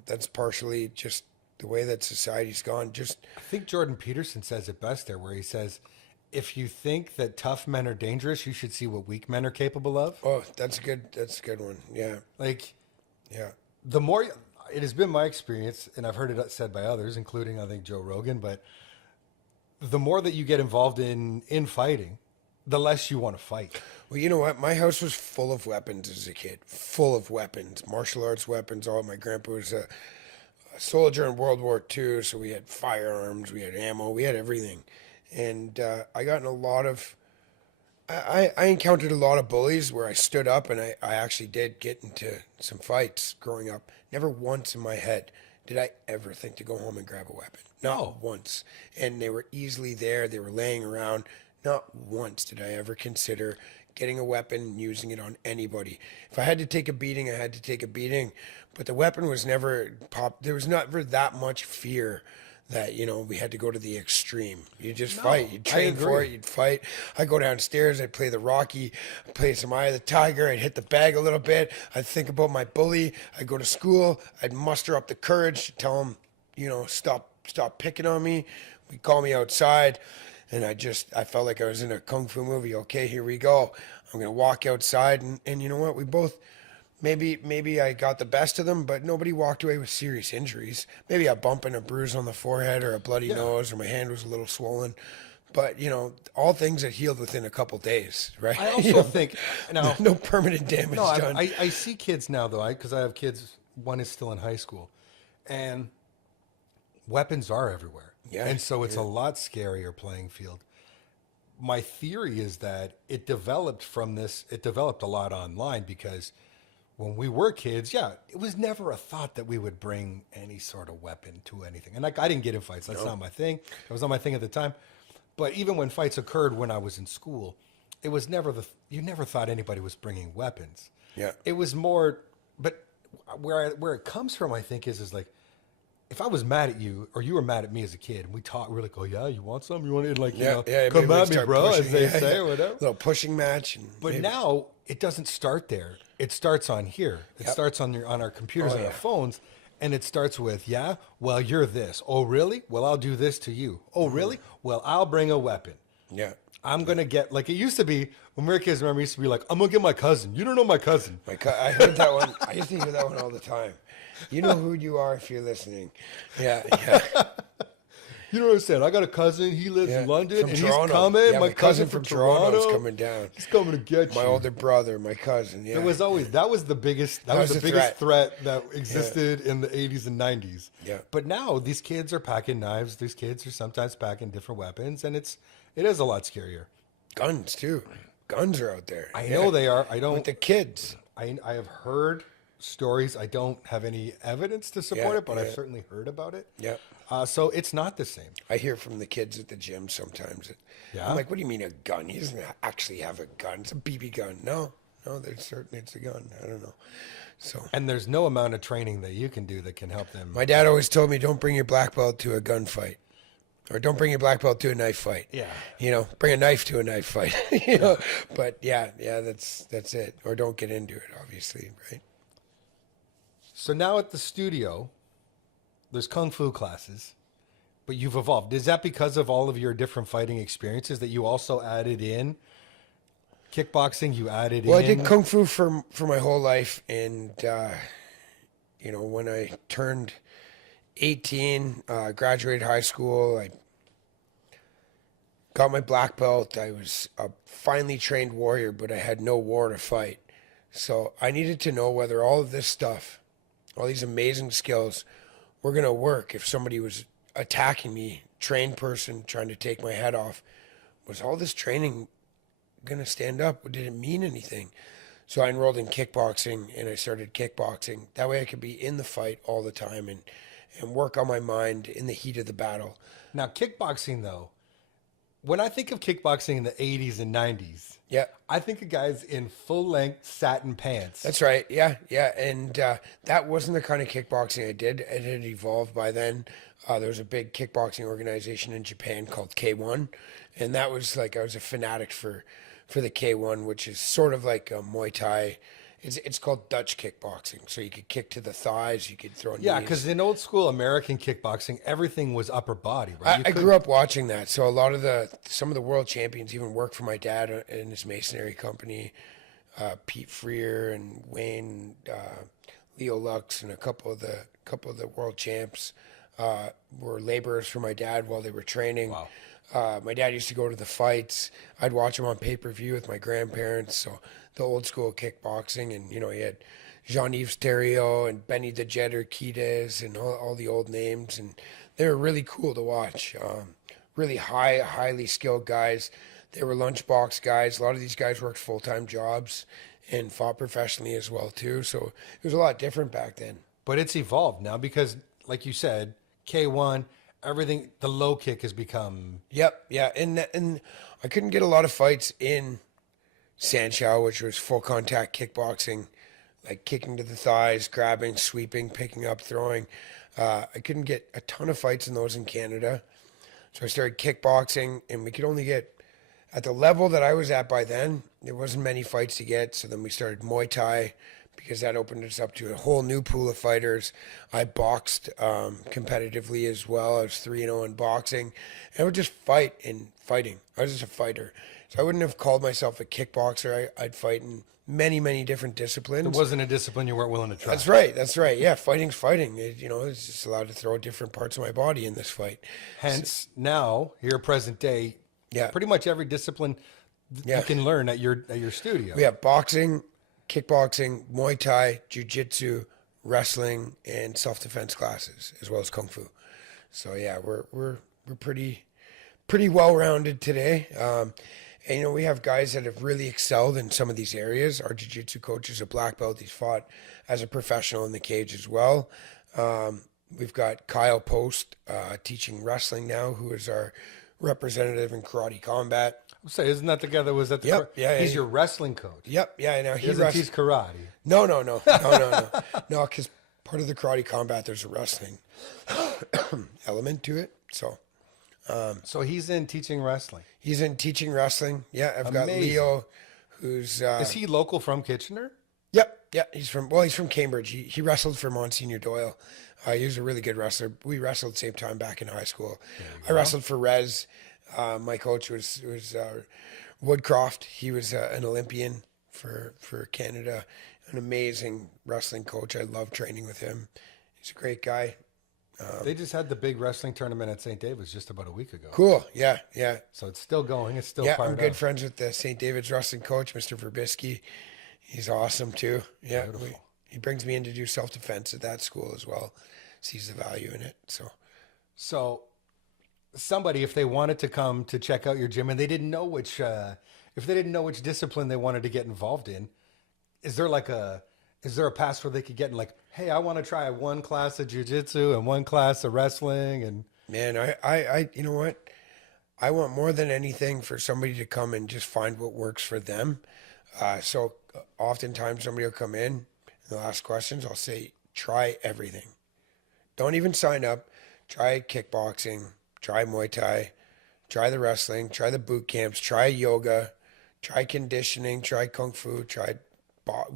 that's partially just the way that society's gone. I think Jordan Peterson says it best there, where he says, if you think that tough men are dangerous, you should see what weak men are capable of. Oh, that's a good one. Yeah. Yeah. The more, it has been my experience, and I've heard it said by others, including I think Joe Rogan, but the more that you get involved in fighting, the less you want to fight. Well, you know what? My house was full of weapons as a kid. Full of weapons, martial arts weapons. My grandpa was a soldier in World War II, so we had firearms, we had ammo, we had everything. And I got in a lot of, I encountered a lot of bullies where I stood up, and I actually did get into some fights growing up. Never once in my head did I ever think to go home and grab a weapon. Not once. And they were easily there. They were laying around. Not once did I ever consider getting a weapon and using it on anybody. If I had to take a beating, I had to take a beating. But the weapon was never popped. There was never that much fear that, we had to go to the extreme. You just fight. You'd train for it. You'd fight. I'd go downstairs. I'd play the Rocky. I'd play some Eye of the Tiger. I'd hit the bag a little bit. I'd think about my bully. I'd go to school. I'd muster up the courage to tell him, stop picking on me. He'd call me outside. And I felt like I was in a kung fu movie. Okay, here we go. I'm going to walk outside. And you know what? We both... Maybe I got the best of them, but nobody walked away with serious injuries. Maybe a bump and a bruise on the forehead, or a bloody nose, or my hand was a little swollen. But, all things that healed within a couple days, right? I also think... Now, no permanent damage done. I see kids now, though, because I have kids. One is still in high school. And weapons are everywhere. Yeah. And so it's a lot scarier playing field. My theory is that it developed a lot online, because... when we were kids, it was never a thought that we would bring any sort of weapon to anything. And I didn't get in fights. That's not my thing. It was not my thing at the time. But even when fights occurred when I was in school, it was never you never thought anybody was bringing weapons. Yeah. It was more, but where it comes from, I think, is like, if I was mad at you or you were mad at me as a kid, and we're like, oh yeah, you want some? You want it? Like, come at me, bro, as they say, or whatever. Little pushing match. But now it doesn't start there. It starts on here. It starts on our computers and our phones, and it starts with, well, you're this. Oh, really? Well, I'll do this to you. Oh, really? Well, I'll bring a weapon. Yeah. I'm going to get, like it used to be, when we were kids, remember, it used to be like, I'm going to get my cousin. You don't know my cousin. I heard that one. I used to hear that one all the time. You know who you are if you're listening. Yeah. You don't understand. I got a cousin. He lives in London, From and Toronto. he's coming. Yeah, my cousin from Toronto is Toronto coming down. He's coming to get My you. older brother, my cousin. Yeah. It was always that was the biggest threat that existed in the 80s and 90s. Yeah. But now these kids are packing knives. These kids are sometimes packing different weapons, and it is a lot scarier. Guns too. Guns are out there. I know they are. I don't. With the kids. I have heard stories. I don't have any evidence to support it, but I've certainly heard about it. Yeah. So it's not the same. I hear from the kids at the gym sometimes. Yeah? I'm like, what do you mean a gun? He doesn't actually have a gun. It's a BB gun. No, there's certainly it's a gun. I don't know. So. And there's no amount of training that you can do that can help them. My dad always told me, don't bring your black belt to a gunfight. Or don't bring your black belt to a knife fight. Yeah. You know, bring a knife to a knife fight. But yeah, that's it. Or don't get into it, obviously, right? So now at the studio, there's kung fu classes, but you've evolved. Is that because of all of your different fighting experiences that you also added in kickboxing? You added in. Well, I did kung fu for my whole life, and when I turned 18, graduated high school, I got my black belt. I was a finely trained warrior, but I had no war to fight. So I needed to know whether all of this stuff, all these amazing skills, were going to work if somebody was attacking me, trained person trying to take my head off. Was all this training going to stand up? Did it mean anything? So I enrolled in kickboxing, and I started kickboxing. That way I could be in the fight all the time and work on my mind in the heat of the battle. Now, kickboxing, though, when I think of kickboxing in the 80s and 90s, Yeah. I think of guys in full-length satin pants. That's right. Yeah. And that wasn't the kind of kickboxing I did. It had evolved by then. There was a big kickboxing organization in Japan called K1. And that was like, I was a fanatic for the K1, which is sort of like a Muay Thai. It's called Dutch kickboxing. So you could kick to the thighs, you could throw knees. Yeah, because in old school American kickboxing, everything was upper body, right? I grew up watching that. So a lot of some of the world champions even worked for my dad in his masonry company. Pete Freer and Wayne, Leo Lux, and a couple of the world champs were laborers for my dad while they were training. Wow. My dad used to go to the fights. I'd watch them on pay-per-view with my grandparents. So the old school kickboxing, and he had Jean-Yves Theriault and Benny the Jet Urquidez and all the old names, and they were really cool to watch. Really highly skilled guys. They were lunchbox guys. A lot of these guys worked full-time jobs and fought professionally as well too. So it was a lot different back then. But it's evolved now because, like you said, K1, everything, the low kick has become... Yep, yeah. And I couldn't get a lot of fights in Sanshao, which was full contact kickboxing, like kicking to the thighs, grabbing, sweeping, picking up, throwing. I couldn't get a ton of fights in those in Canada. So I started kickboxing, and we could only get, at the level that I was at by then, there wasn't many fights to get. So then we started Muay Thai, because that opened us up to a whole new pool of fighters. I boxed competitively as well. I was 3-0 in boxing. And I would just fight in fighting. I was just a fighter. So I wouldn't have called myself a kickboxer. I'd fight in many, many different disciplines. It wasn't a discipline you weren't willing to try. That's right. Yeah, fighting's fighting. It's just allowed to throw different parts of my body in this fight. Hence, now, here present day, pretty much every discipline you can learn at your studio. We have boxing, kickboxing, Muay Thai, jiu-jitsu, wrestling, and self-defense classes, as well as kung fu. So yeah, we're pretty well-rounded today. And we have guys that have really excelled in some of these areas. Our jiu-jitsu coach is a black belt. He's fought as a professional in the cage as well. We've got Kyle Post teaching wrestling now, who is our representative in karate combat. So isn't that the guy that was at the... Yep, he's your wrestling coach. Yep, yeah. Now He doesn't teach karate. No. No, because part of the karate combat, there's a wrestling element to it. So he's in teaching wrestling. He's in teaching wrestling. Yeah, I've got Amazing. Leo, who's... Is he local from Kitchener? Yep, yeah. He's from Cambridge. He wrestled for Monsignor Doyle. He was a really good wrestler. We wrestled the same time back in high school. I wrestled for Rez. My coach was Woodcroft. He was an Olympian for Canada, an amazing wrestling coach. I love training with him. He's a great guy. They just had the big wrestling tournament at St. David's just about a week ago. Cool. Yeah, yeah. So it's still going. It's still Yeah, fired I'm good up. friends with the St. David's wrestling coach, Mr. Verbisky. He's awesome too. Yeah, Beautiful. he brings me in to do self-defense at that school as well. Sees the value in it. So somebody, if they wanted to come to check out your gym and they didn't know if they didn't know which discipline they wanted to get involved in, is there a pass where they could get in like, hey, I want to try one class of jiu-jitsu and one class of wrestling and Man, you know what? I want more than anything for somebody to come and just find what works for them. So oftentimes somebody will come in and they'll ask questions. I'll say, try everything. Don't even sign up. Try kickboxing, try Muay Thai, try the wrestling, try the boot camps, try yoga, try conditioning, try Kung Fu, try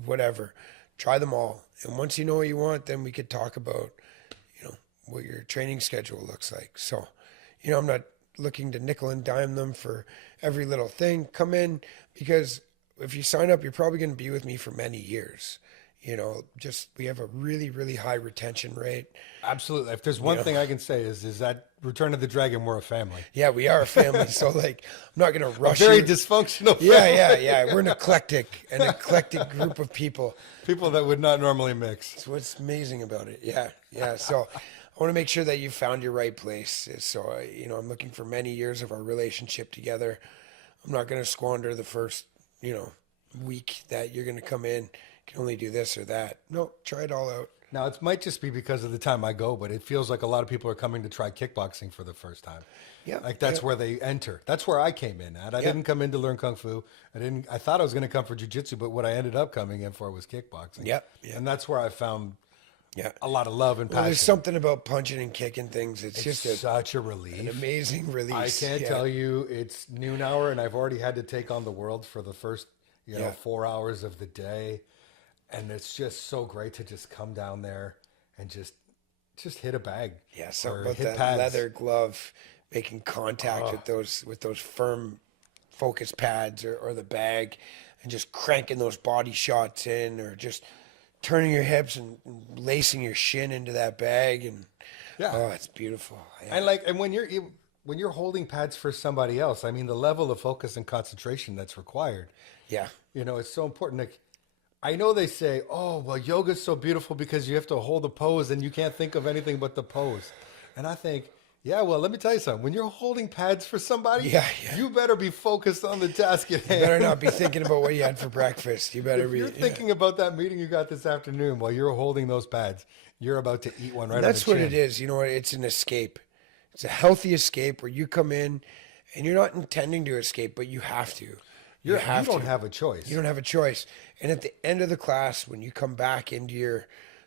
whatever. Try them all. And once you know what you want, then we could talk about, what your training schedule looks like. So, I'm not looking to nickel and dime them for every little thing. Come in, because if you sign up, you're probably going to be with me for many years. We have a really, really high retention rate. absolutely. If there's one thing I can say is that Return of the Dragon, we're a family. Yeah, we are a family. So I'm not going to rush Very you. dysfunctional. Yeah. We're an eclectic group of people. People that would not normally mix. That's what's amazing about it. Yeah. So I want to make sure that you found your right place. So, I'm looking for many years of our relationship together. I'm not going to squander the first, week that you're going to come in. Can only do this or that. No, try it all out. Now, it might just be because of the time I go, but it feels like a lot of people are coming to try kickboxing for the first time. Yeah. Like that's where they enter. That's where I came in at. I didn't come in to learn Kung Fu. I thought I was going to come for jiu-jitsu, but what I ended up coming in for was kickboxing. Yep. And that's where I found Yeah. a lot of love and passion. Well, there's something about punching and kicking things. It's just such a relief. an amazing release. I can't tell you, it's noon hour and I've already had to take on the world for the first, 4 hours of the day. And it's just so great to just come down there and just hit a bag. Yeah, something or about hit that pads. leather glove, making contact with those firm focus pads or the bag, and just cranking those body shots in, or just turning your hips and lacing your shin into that bag, and it's beautiful. Yeah. And when you're holding pads for somebody else, I mean the level of focus and concentration that's required. Yeah. It's so important. Like, I know they say, oh, well, yoga's so beautiful because you have to hold a pose and you can't think of anything but the pose. And I think, yeah, well, let me tell you something. When you're holding pads for somebody, you better be focused on the task at hand. You better not be thinking about what you had for breakfast. You better be. You're thinking about that meeting you got this afternoon while you're holding those pads. You're about to eat one right on the That's what chin. it is. You know what? It's an escape. It's a healthy escape where you come in and you're not intending to escape, but you have to. You don't have a choice. You don't have a choice. And at the end of the class, when you come back into your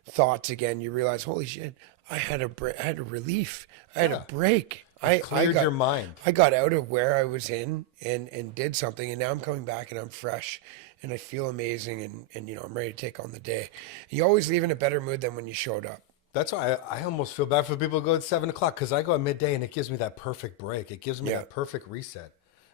thoughts again, you realize, holy shit, I had a relief. I had a break. I cleared your mind. I got out of where I was in and did something, and now I'm coming back and I'm fresh and I feel amazing, and I'm ready to take on the day. You always leave in a better mood than when you showed up. That's why I almost feel bad for people who go at 7 o'clock, because I go at midday and it gives me that perfect break. It gives me that perfect reset.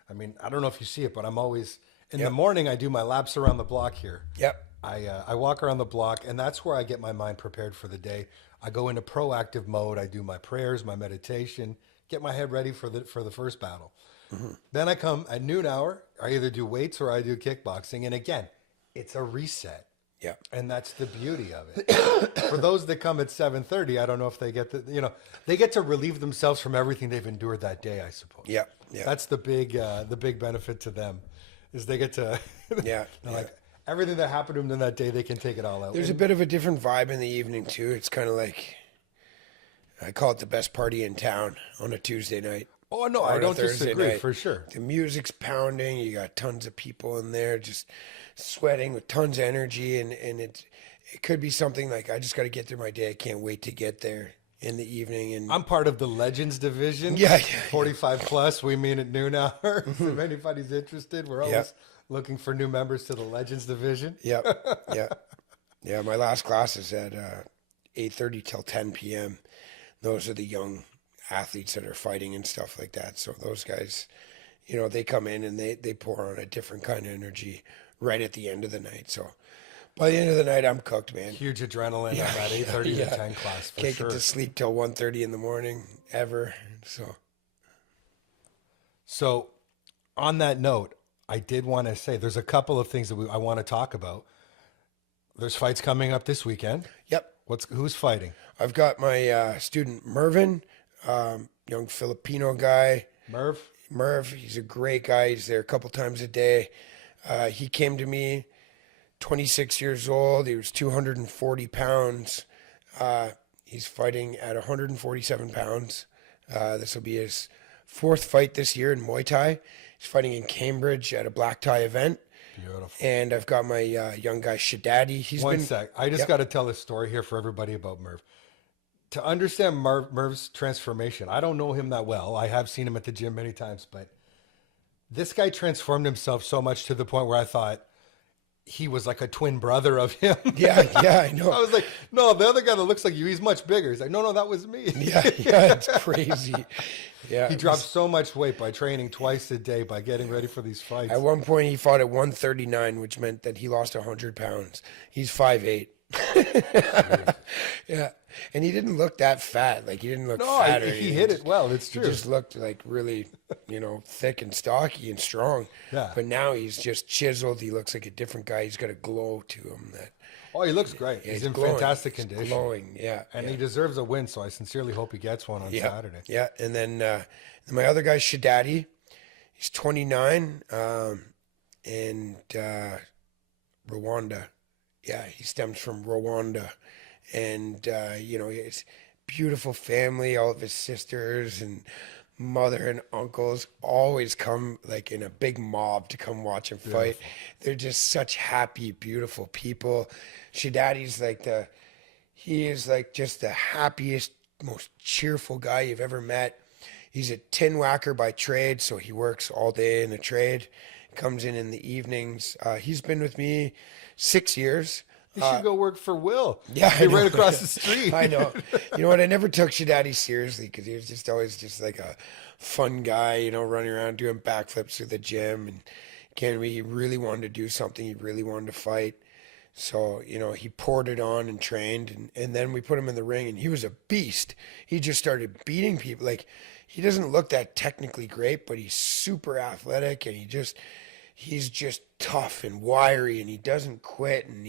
I mean, I don't know if you see it, but I'm always in the morning. I do my laps around the block here. Yep. I walk around the block, and that's where I get my mind prepared for the day. I go into proactive mode. I do my prayers, my meditation, get my head ready for the first battle. Mm-hmm. Then I come at noon hour. I either do weights or I do kickboxing, and again, it's a reset. Yeah. And that's the beauty of it. For those that come at 7:30, I don't know if they get they get to relieve themselves from everything they've endured that day, I suppose. Yeah. That's the big benefit to them, is they get to like everything that happened to them in that day, they can take it all out. There's a bit of a different vibe in the evening too. It's kind of like, I call it the best party in town on a Tuesday night. Oh no, I don't disagree, for sure. The music's pounding. You got tons of people in there just sweating with tons of energy, and it could be something like, I just got to get through my day. I can't wait to get there in the evening. And I'm part of the Legends division. 45 plus. We meet at noon hour. If anybody's interested, we're always looking for new members to the Legends division. Yeah. My last class is at 8:30 till 10 p.m. Those are the young athletes that are fighting and stuff like that. So those guys, they come in and they pour on a different kind of energy right at the end of the night. So By the end of the night, I'm cooked, man. Huge adrenaline on that 8:30 to 10 class for Can't sure. get to sleep till 1:30 in the morning ever. So, on that note, I did want to say there's a couple of things that I want to talk about. There's fights coming up this weekend. Yep. Who's fighting? I've got my student Mervin, young Filipino guy. Merv, he's a great guy. He's there a couple times a day. He came to me, 26 years old. He was 240 pounds. He's fighting at 147 pounds. This will be his fourth fight this year in Muay Thai. He's fighting in Cambridge at a black tie event. Beautiful. And I've got my young guy Shadadi. One sec. I just got to tell a story here for everybody about Merv. To understand Merv's transformation, I don't know him that well. I have seen him at the gym many times, but this guy transformed himself so much to the point where I thought he was like a twin brother of him. Yeah, I know. I was like, no, the other guy that looks like you, he's much bigger. He's like, no, that was me. Yeah, it's crazy. Yeah. He dropped so much weight by training twice a day, by getting ready for these fights. At one point, he fought at 139, which meant that he lost 100 pounds. He's 5'8". Yeah. And he didn't look that fat. Like, he didn't look fat. He hit it well. It's true. He just looked like really, thick and stocky and strong. Yeah. But now he's just chiseled. He looks like a different guy. He's got a glow to him that. Oh, he looks great. He's in glowing. fantastic condition. Glowing, yeah. And he deserves a win, so I sincerely hope he gets one on Saturday. Yeah, and then my other guy, Shadadi, he's 29, and Rwanda. Yeah, he stems from Rwanda. And, he has beautiful family. All of his sisters and mother and uncles always come like in a big mob to come watch him fight. They're just such happy, beautiful people. Shadadi's he is like just the happiest, most cheerful guy you've ever met. He's a tin whacker by trade, so he works all day in a trade, comes in the evenings. He's been with me 6 years. You should go work for Will. Yeah, He's right across the street. I know. You know what? I never took Shadadi seriously because he was just always just like a fun guy, running around doing backflips through the gym. And he really wanted to do something. He really wanted to fight. So, he poured it on and trained. And then we put him in the ring, and he was a beast. He just started beating people. Like, he doesn't look that technically great, but he's super athletic, and he's just tough and wiry, and he doesn't quit, and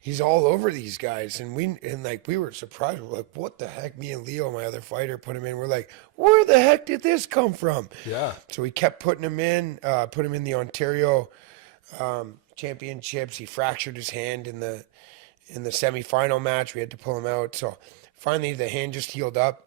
he's all over these guys. And we were surprised. We're like, what the heck? Me and Leo, my other fighter, put him in. We're like, where the heck did this come from? Yeah. So we kept putting him in, put him in the Ontario championships. He fractured his hand in the semifinal match. We had to pull him out. So finally the hand just healed up.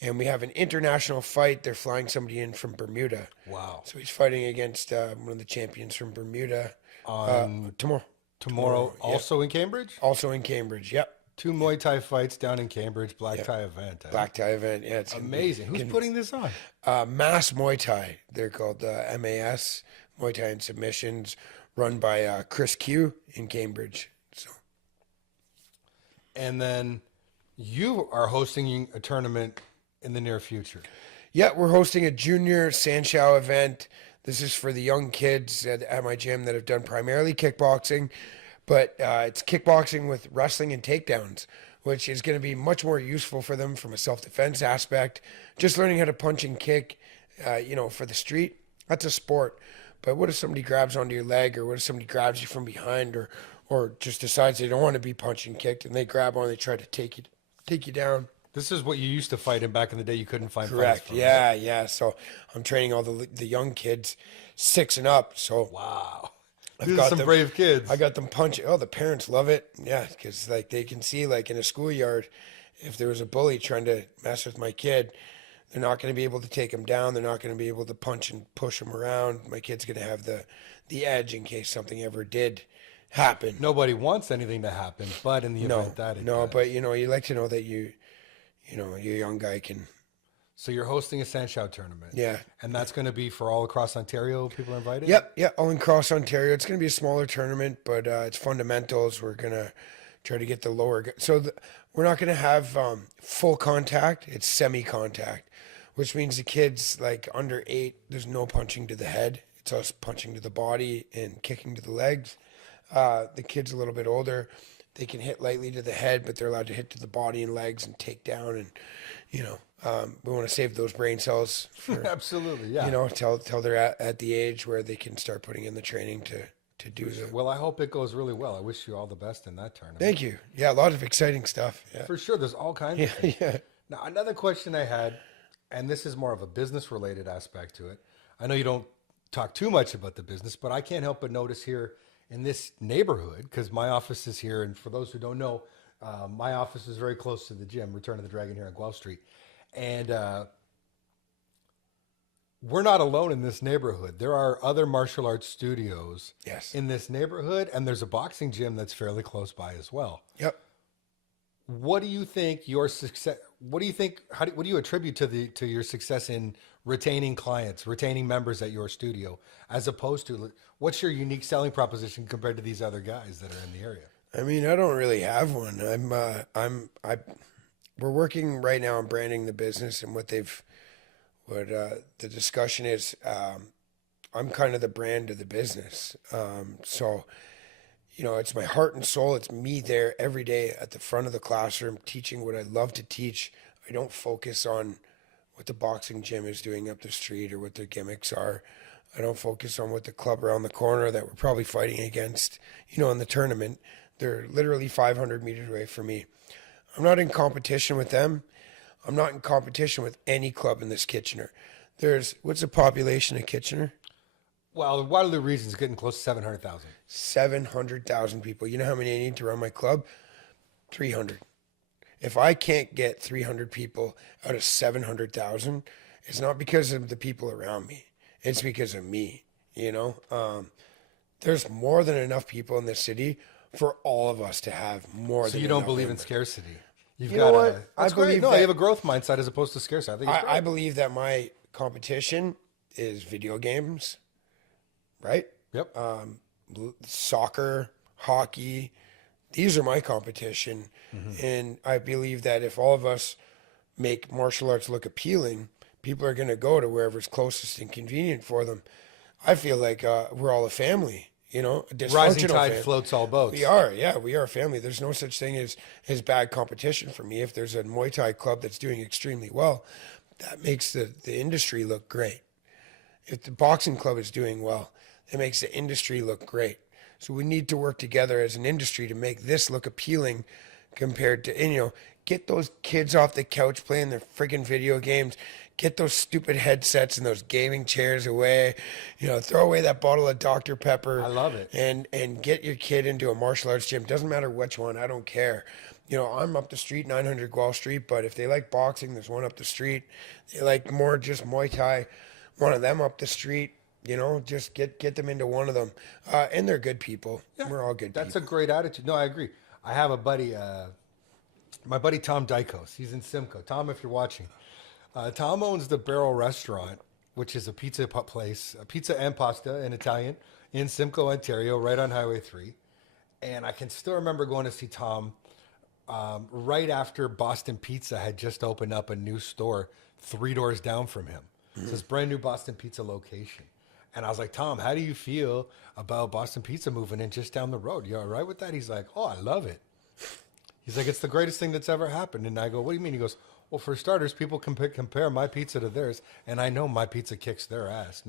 And we have an international fight. They're flying somebody in from Bermuda. Wow. So he's fighting against one of the champions from Bermuda tomorrow. Tomorrow, also in Cambridge? Also in Cambridge, yep. 2 Muay Thai fights down in Cambridge, black tie event. Black tie event, yeah. It's amazing. Who's putting this on? Mass Muay Thai. They're called MAS, Muay Thai and Submissions, run by Chris Q in Cambridge. So. And then you are hosting a tournament in the near future. Yeah, we're hosting a junior Sanshao event. This is for the young kids at my gym that have done primarily kickboxing, but it's kickboxing with wrestling and takedowns, which is going to be much more useful for them from a self-defense aspect. Just learning how to punch and kick, for the street, that's a sport. But what if somebody grabs onto your leg, or what if somebody grabs you from behind, or just decides they don't want to be punched and kicked, and they grab on, they try to take you down. This is what you used to fight in back in the day. You couldn't find Correct. fights from. Yeah. So I'm training all the young kids 6 and up. So wow, I've these got are some them, brave kids. I got them punching. Oh, the parents love it. Yeah, because they can see in a schoolyard, if there was a bully trying to mess with my kid, they're not going to be able to take him down. They're not going to be able to punch and push him around. My kid's going to have the edge in case something ever did happen. Nobody wants anything to happen, but in the event that it does. But you like to know that your young guy can. So you're hosting a Sanshao tournament. Yeah. And that's going to be for all across Ontario, people are invited? Yep, all across Ontario. It's going to be a smaller tournament, but it's fundamentals. We're going to try to get the lower. So we're not going to have full contact. It's semi-contact, which means the kids under 8, there's no punching to the head. It's us punching to the body and kicking to the legs. The kid's a little bit older. They can hit lightly to the head, but they're allowed to hit to the body and legs and take down. And, we want to save those brain cells for, Absolutely, yeah. till they're at the age where they can start putting in the training to do the. Well, I hope it goes really well. I wish you all the best in that tournament. Thank you. Yeah, a lot of exciting stuff. Yeah. For sure, there's all kinds of things. Yeah. Now, another question I had, and this is more of a business-related aspect to it. I know you don't talk too much about the business, but I can't help but notice here in this neighborhood, because my office is here, and for those who don't know, my office is very close to the gym, Return of the Dragon here on Guelph Street. And we're not alone in this neighborhood. There are other martial arts studios Yes. in this neighborhood, and there's a boxing gym that's fairly close by as well. Yep. What do you think your success? What do you think? What do you attribute to your success in retaining clients, retaining members at your studio, as opposed to what's your unique selling proposition compared to these other guys that are in the area? I mean, I don't really have one. We're working right now on branding the business, and what the discussion is. I'm kind of the brand of the business. So, it's my heart and soul. It's me there every day at the front of the classroom teaching what I love to teach. I don't focus on what the boxing gym is doing up the street or what their gimmicks are. I don't focus on what the club around the corner that we're probably fighting against, in the tournament. They're literally 500 meters away from me. I'm not in competition with them. I'm not in competition with any club in this Kitchener. What's the population of Kitchener? Well, one of the reasons getting close to 700,000. 700,000 people. You know how many I need to run my club? 300. If I can't get 300 people out of 700,000, it's not because of the people around me. It's because of me, There's more than enough people in this city for all of us to have more than So you don't enough believe in members. scarcity. You've You know what? That's I great. believe No, that- you have a growth mindset as opposed to scarcity. I think it's great. I believe that my competition is video games, right? Yep. Soccer, hockey. These are my competition. Mm-hmm. And I believe that if all of us make martial arts look appealing, people are going to go to wherever's closest and convenient for them. I feel like we're all a family, a dysfunctional Rising tide family. floats all boats. We are, yeah, we are a family. There's no such thing as bad competition for me. If there's a Muay Thai club that's doing extremely well, that makes the industry look great. If the boxing club is doing well, it makes the industry look great. So we need to work together as an industry to make this look appealing compared to, get those kids off the couch playing their freaking video games. Get those stupid headsets and those gaming chairs away. Throw away that bottle of Dr. Pepper. I love it. And get your kid into a martial arts gym. Doesn't matter which one. I don't care. I'm up the street, 900 Guelph Street, but if they like boxing, there's one up the street. They like more just Muay Thai, one of them up the street. Just get them into one of them. And they're good people. Yeah, We're all good That's people. a great attitude. No, I agree. I have a buddy, my buddy Tom Dykos. He's in Simcoe. Tom, if you're watching. Tom owns the Barrel Restaurant, which is a pizza place, a pizza and pasta in Italian in Simcoe, Ontario, right on Highway 3. And I can still remember going to see Tom right after Boston Pizza had just opened up a new store 3 doors down from him. It's this brand new Boston Pizza location. And I was like, Tom, how do you feel about Boston Pizza moving in just down the road? You all right with that? He's like, oh, I love it. He's like, it's the greatest thing that's ever happened. And I go, what do you mean? He goes, well, for starters, people compare my pizza to theirs, and I know my pizza kicks their ass,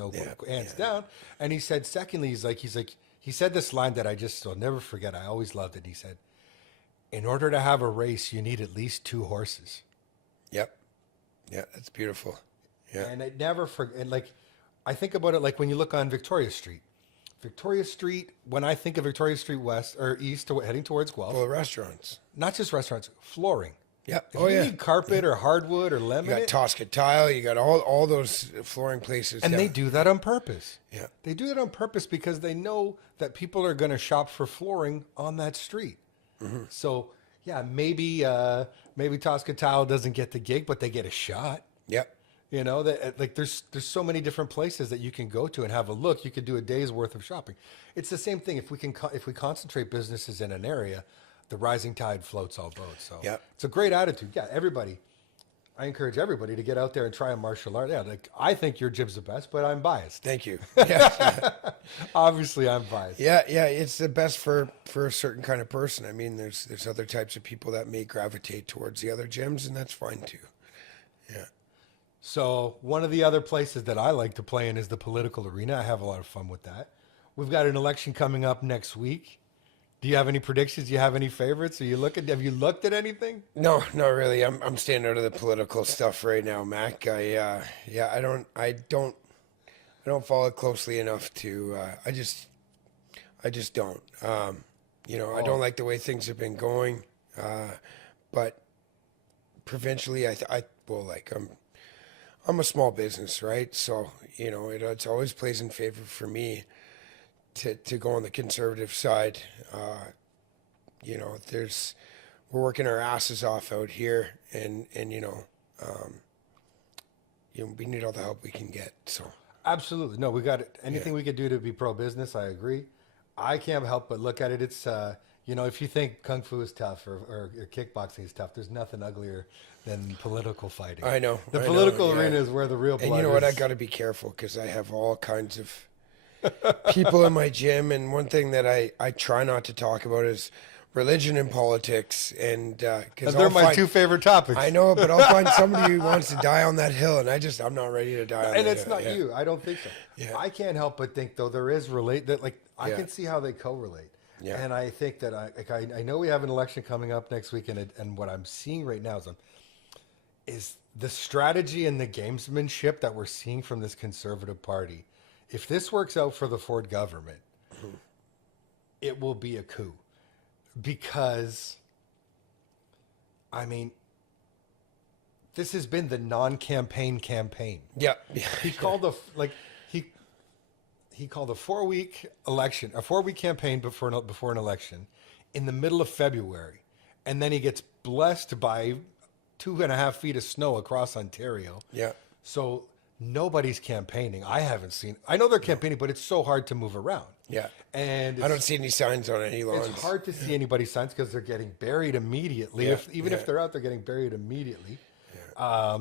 hands down. And he said, secondly, he said this line that I'll never forget. I always loved it. He said, in order to have a race, you need at least 2 horses. Yep. Yeah, that's beautiful. Yeah. And I never forget. Like, I think about it like when you look on Victoria Street. Victoria Street, when I think of Victoria Street west or east, heading towards Guelph, Full of restaurants. not just restaurants, flooring. Yeah. If you need carpet or hardwood or You laminate, got Tosca Tile. You got all those flooring places. and down. they do that on purpose. Yeah. They do that on purpose because they know that people are going to shop for flooring on that street. Mm-hmm. So, yeah, maybe Tosca Tile doesn't get the gig, but they get a shot. Yep. There's so many different places that you can go to and have a look. You could do a day's worth of shopping. It's the same thing. If we concentrate businesses in an area, the rising tide floats all boats. So Yep. it's a great attitude. Yeah, everybody. I encourage everybody to get out there and try a martial art. Yeah, like I think your gym's the best, but I'm biased. Thank you. Yeah, Obviously, I'm biased. yeah, yeah. It's the best for a certain kind of person. I mean, there's other types of people that may gravitate towards the other gyms, and that's fine too. Yeah. So one of the other places that I like to play in is the political arena. I have a lot of fun with that. We've got an election coming up next week. Do you have any predictions? Do you have any favorites? Have you looked at anything? No, not really. I'm staying out of the political stuff right now, Mac. I don't follow it closely enough to. I just don't. I don't like the way things have been going. But provincially, I'm a small business, right? So it's always plays in favor for me to go on the conservative side. We're working our asses off out here, and we need all the help we can get. So Absolutely. No, we got it. Anything we could do to be pro-business, I agree. I can't help but look at it. It's, if you think Kung Fu is tough or kickboxing is tough, there's nothing uglier than political fighting. I know. The political arena is where the real blood is. And you know what? I got to be careful because I have all kinds of people in my gym. And one thing that I try not to talk about is religion and politics. And because they're my two favorite topics. I know, but I'll find somebody who wants to die on that hill. And I'm not ready to die on that hill. And it's not you. I don't think so. Yeah. I can't help but think, though, there is I can see how they correlate. Yeah. And I think that I know we have an election coming up next week, and what I'm seeing right now is the strategy and the gamesmanship that we're seeing from this conservative party. If this works out for the Ford government, it will be a coup. Because, I mean, this has been the non-campaign campaign. Yeah. He called a 4-week election, a 4-week campaign before an election in the middle of February. And then he gets blessed by 2.5 feet of snow across Ontario. Yeah. So nobody's campaigning. I know they're campaigning, but it's so hard to move around. Yeah. And I don't see any signs on any lawns. it's hard to see anybody's signs because they're getting buried immediately. Yeah. If they're out, they're getting buried immediately. Yeah.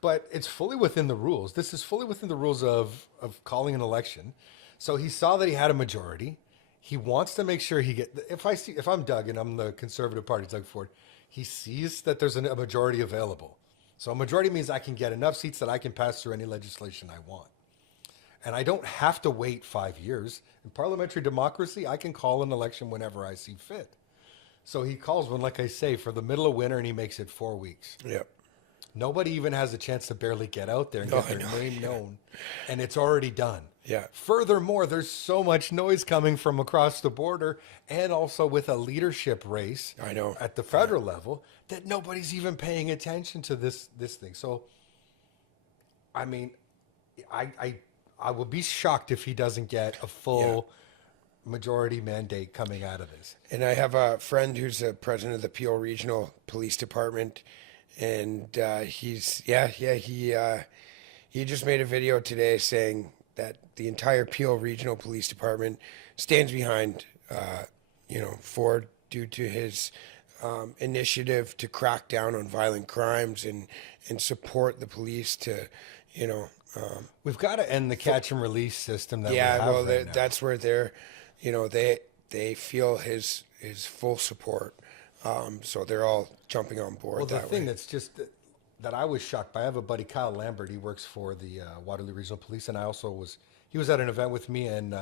But it's fully within the rules. This is fully within the rules of calling an election. So he saw that he had a majority. He wants to make sure if I'm Doug and I'm the Conservative Party, Doug Ford, he sees that there's a majority available. So a majority means I can get enough seats that I can pass through any legislation I want. And I don't have to wait 5 years. In parliamentary democracy, I can call an election whenever I see fit. So he calls one, like I say, for the middle of winter, and he makes it 4 weeks. Yep. Nobody even has a chance to barely get out there and get their name known, and it's already done. Yeah. Furthermore, there's so much noise coming from across the border, and also with a leadership race I know. at the federal level, that nobody's even paying attention to this thing. So, I mean, I will be shocked if he doesn't get a full majority mandate coming out of this. And I have a friend who's the president of the Peel Regional Police Department, and he just made a video today saying that the entire Peel Regional Police Department stands behind Ford due to his initiative to crack down on violent crimes and support the police to We've got to end the catch and release system that we have right now. That's where they feel his full support. So they're all jumping on board. Well, the thing that's just that I was shocked by, I have a buddy, Kyle Lambert. He works for the Waterloo Regional Police, and he was at an event with me, and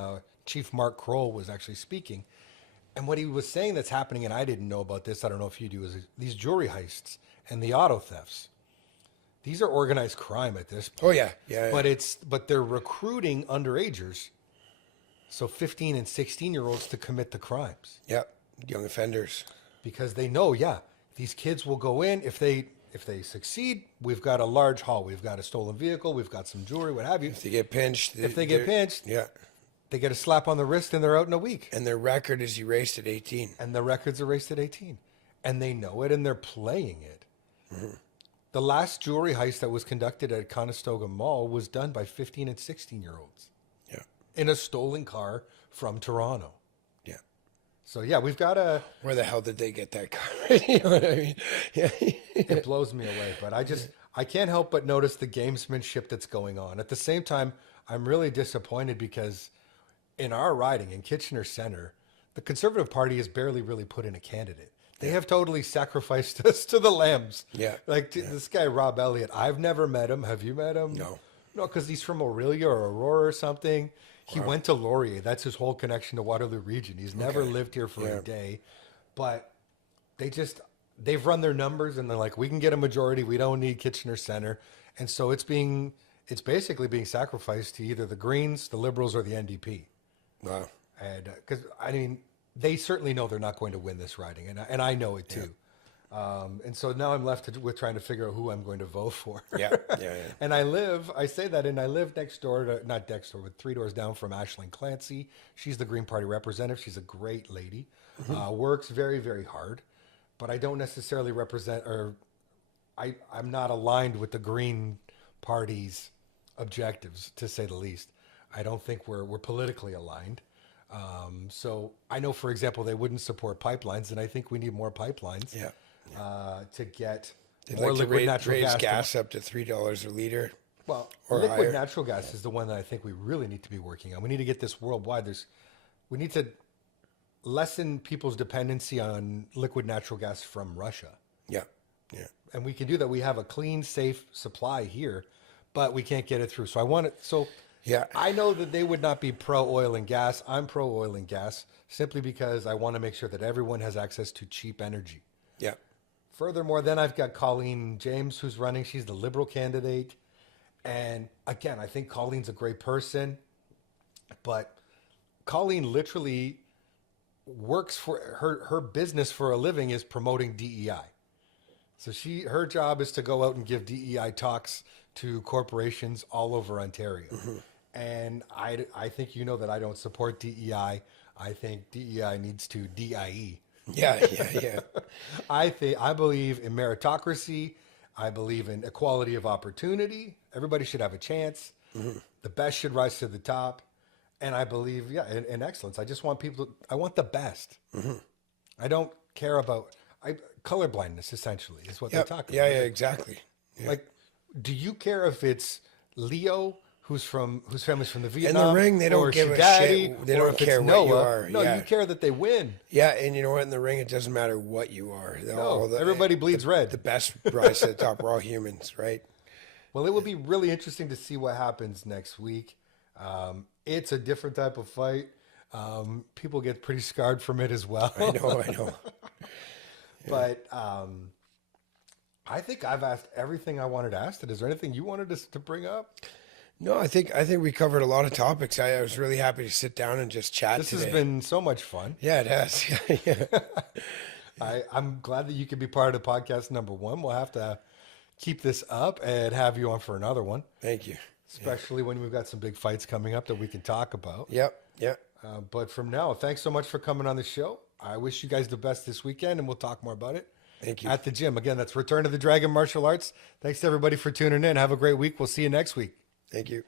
Chief Mark Kroll was actually speaking. And what he was saying that's happening, and I didn't know about this, I don't know if you do, is these jewelry heists and the auto thefts. These are organized crime at this point. Oh yeah. But they're recruiting underagers, so 15 and 16-year-olds to commit the crimes. Yep, young offenders. Because they know, these kids will go in. If they succeed, we've got a large haul. We've got a stolen vehicle. We've got some jewelry, what have you. If they get pinched, they get a slap on the wrist and they're out in a week. And their record is erased at 18. And the record's erased at 18. And they know it and they're playing it. Mm-hmm. The last jewelry heist that was conducted at Conestoga Mall was done by 15 and 16-year-olds. Yeah. In a stolen car from Toronto. Yeah. So, we've got to... Where the hell did they get that car? You know what I mean? Yeah. It blows me away. But I can't help but notice the gamesmanship that's going on. At the same time, I'm really disappointed because in our riding in Kitchener Center, the Conservative Party has barely really put in a candidate. They have totally sacrificed us to the lambs. Yeah. Like this guy, Rob Elliott, I've never met him. Have you met him? No. No, because he's from Aurelia or Aurora or something. He went to Laurier. That's his whole connection to Waterloo region. He's never lived here for a day. But they've run their numbers and they're like, we can get a majority. We don't need Kitchener Center. And so it's basically being sacrificed to either the Greens, the Liberals, or the NDP. Wow. And because I mean, they certainly know they're not going to win this riding, and I know it too. And so now I'm left with trying to figure out who I'm going to vote for. Yeah. And I live next door to, not next door, but 3 doors down from Aisling Clancy. She's the Green Party representative. She's a great lady. Works very, very hard, but I don't necessarily represent, or I'm not aligned with the Green Party's objectives, to say the least. I don't think we're politically aligned. So I know, for example, they wouldn't support pipelines, and I think we need more pipelines to get They'd more like to liquid natural raise gas. gas up to $3 a liter. Well, or liquid higher. natural gas is the one that I think we really need to be working on. We need to get this worldwide. We need to lessen people's dependency on liquid natural gas from Russia. Yeah. And we can do that. We have a clean, safe supply here, but we can't get it through. So I know that they would not be pro oil and gas. I'm pro oil and gas simply because I want to make sure that everyone has access to cheap energy. Yeah. Furthermore, then I've got Colleen James who's running. She's the Liberal candidate. And again, I think Colleen's a great person, but Colleen literally works for her business for a living is promoting DEI. So her job is to go out and give DEI talks to corporations all over Ontario. And I think you know that I don't support DEI. I think DEI needs to DIE. Yeah. I believe in meritocracy. I believe in equality of opportunity. Everybody should have a chance. The best should rise to the top. And I believe, in excellence. I just want I want the best. I don't care about colorblindness, essentially, is what they're talking about. Yeah, exactly. Yeah. Like, do you care if it's Leo, whose family's from the In Vietnam, the ring, they don't or give a Shadadi, shit. They or don't if it's care what Noah? you are. No, Yeah. you care that they win. Yeah, and you know what? In the ring, it doesn't matter what you are. Everybody bleeds red. The best rise to the top. We're all humans, right? Well, it will be really interesting to see what happens next week. It's a different type of fight. People get pretty scarred from it as well. I know. But I think I've asked everything I wanted to ask. Is there anything you wanted to bring up? No, I think we covered a lot of topics. I was really happy to sit down and just chat This today. has been so much fun. Yeah, it has. I'm glad that you could be part of podcast number 1. We'll have to keep this up and have you on for another one, Thank you. especially when we've got some big fights coming up that we can talk about. Yep. But from now, thanks so much for coming on the show. I wish you guys the best this weekend, and we'll talk more about it Thank you. at the gym. Again, that's Return to the Dragon Martial Arts. Thanks to everybody for tuning in. Have a great week. We'll see you next week. Thank you.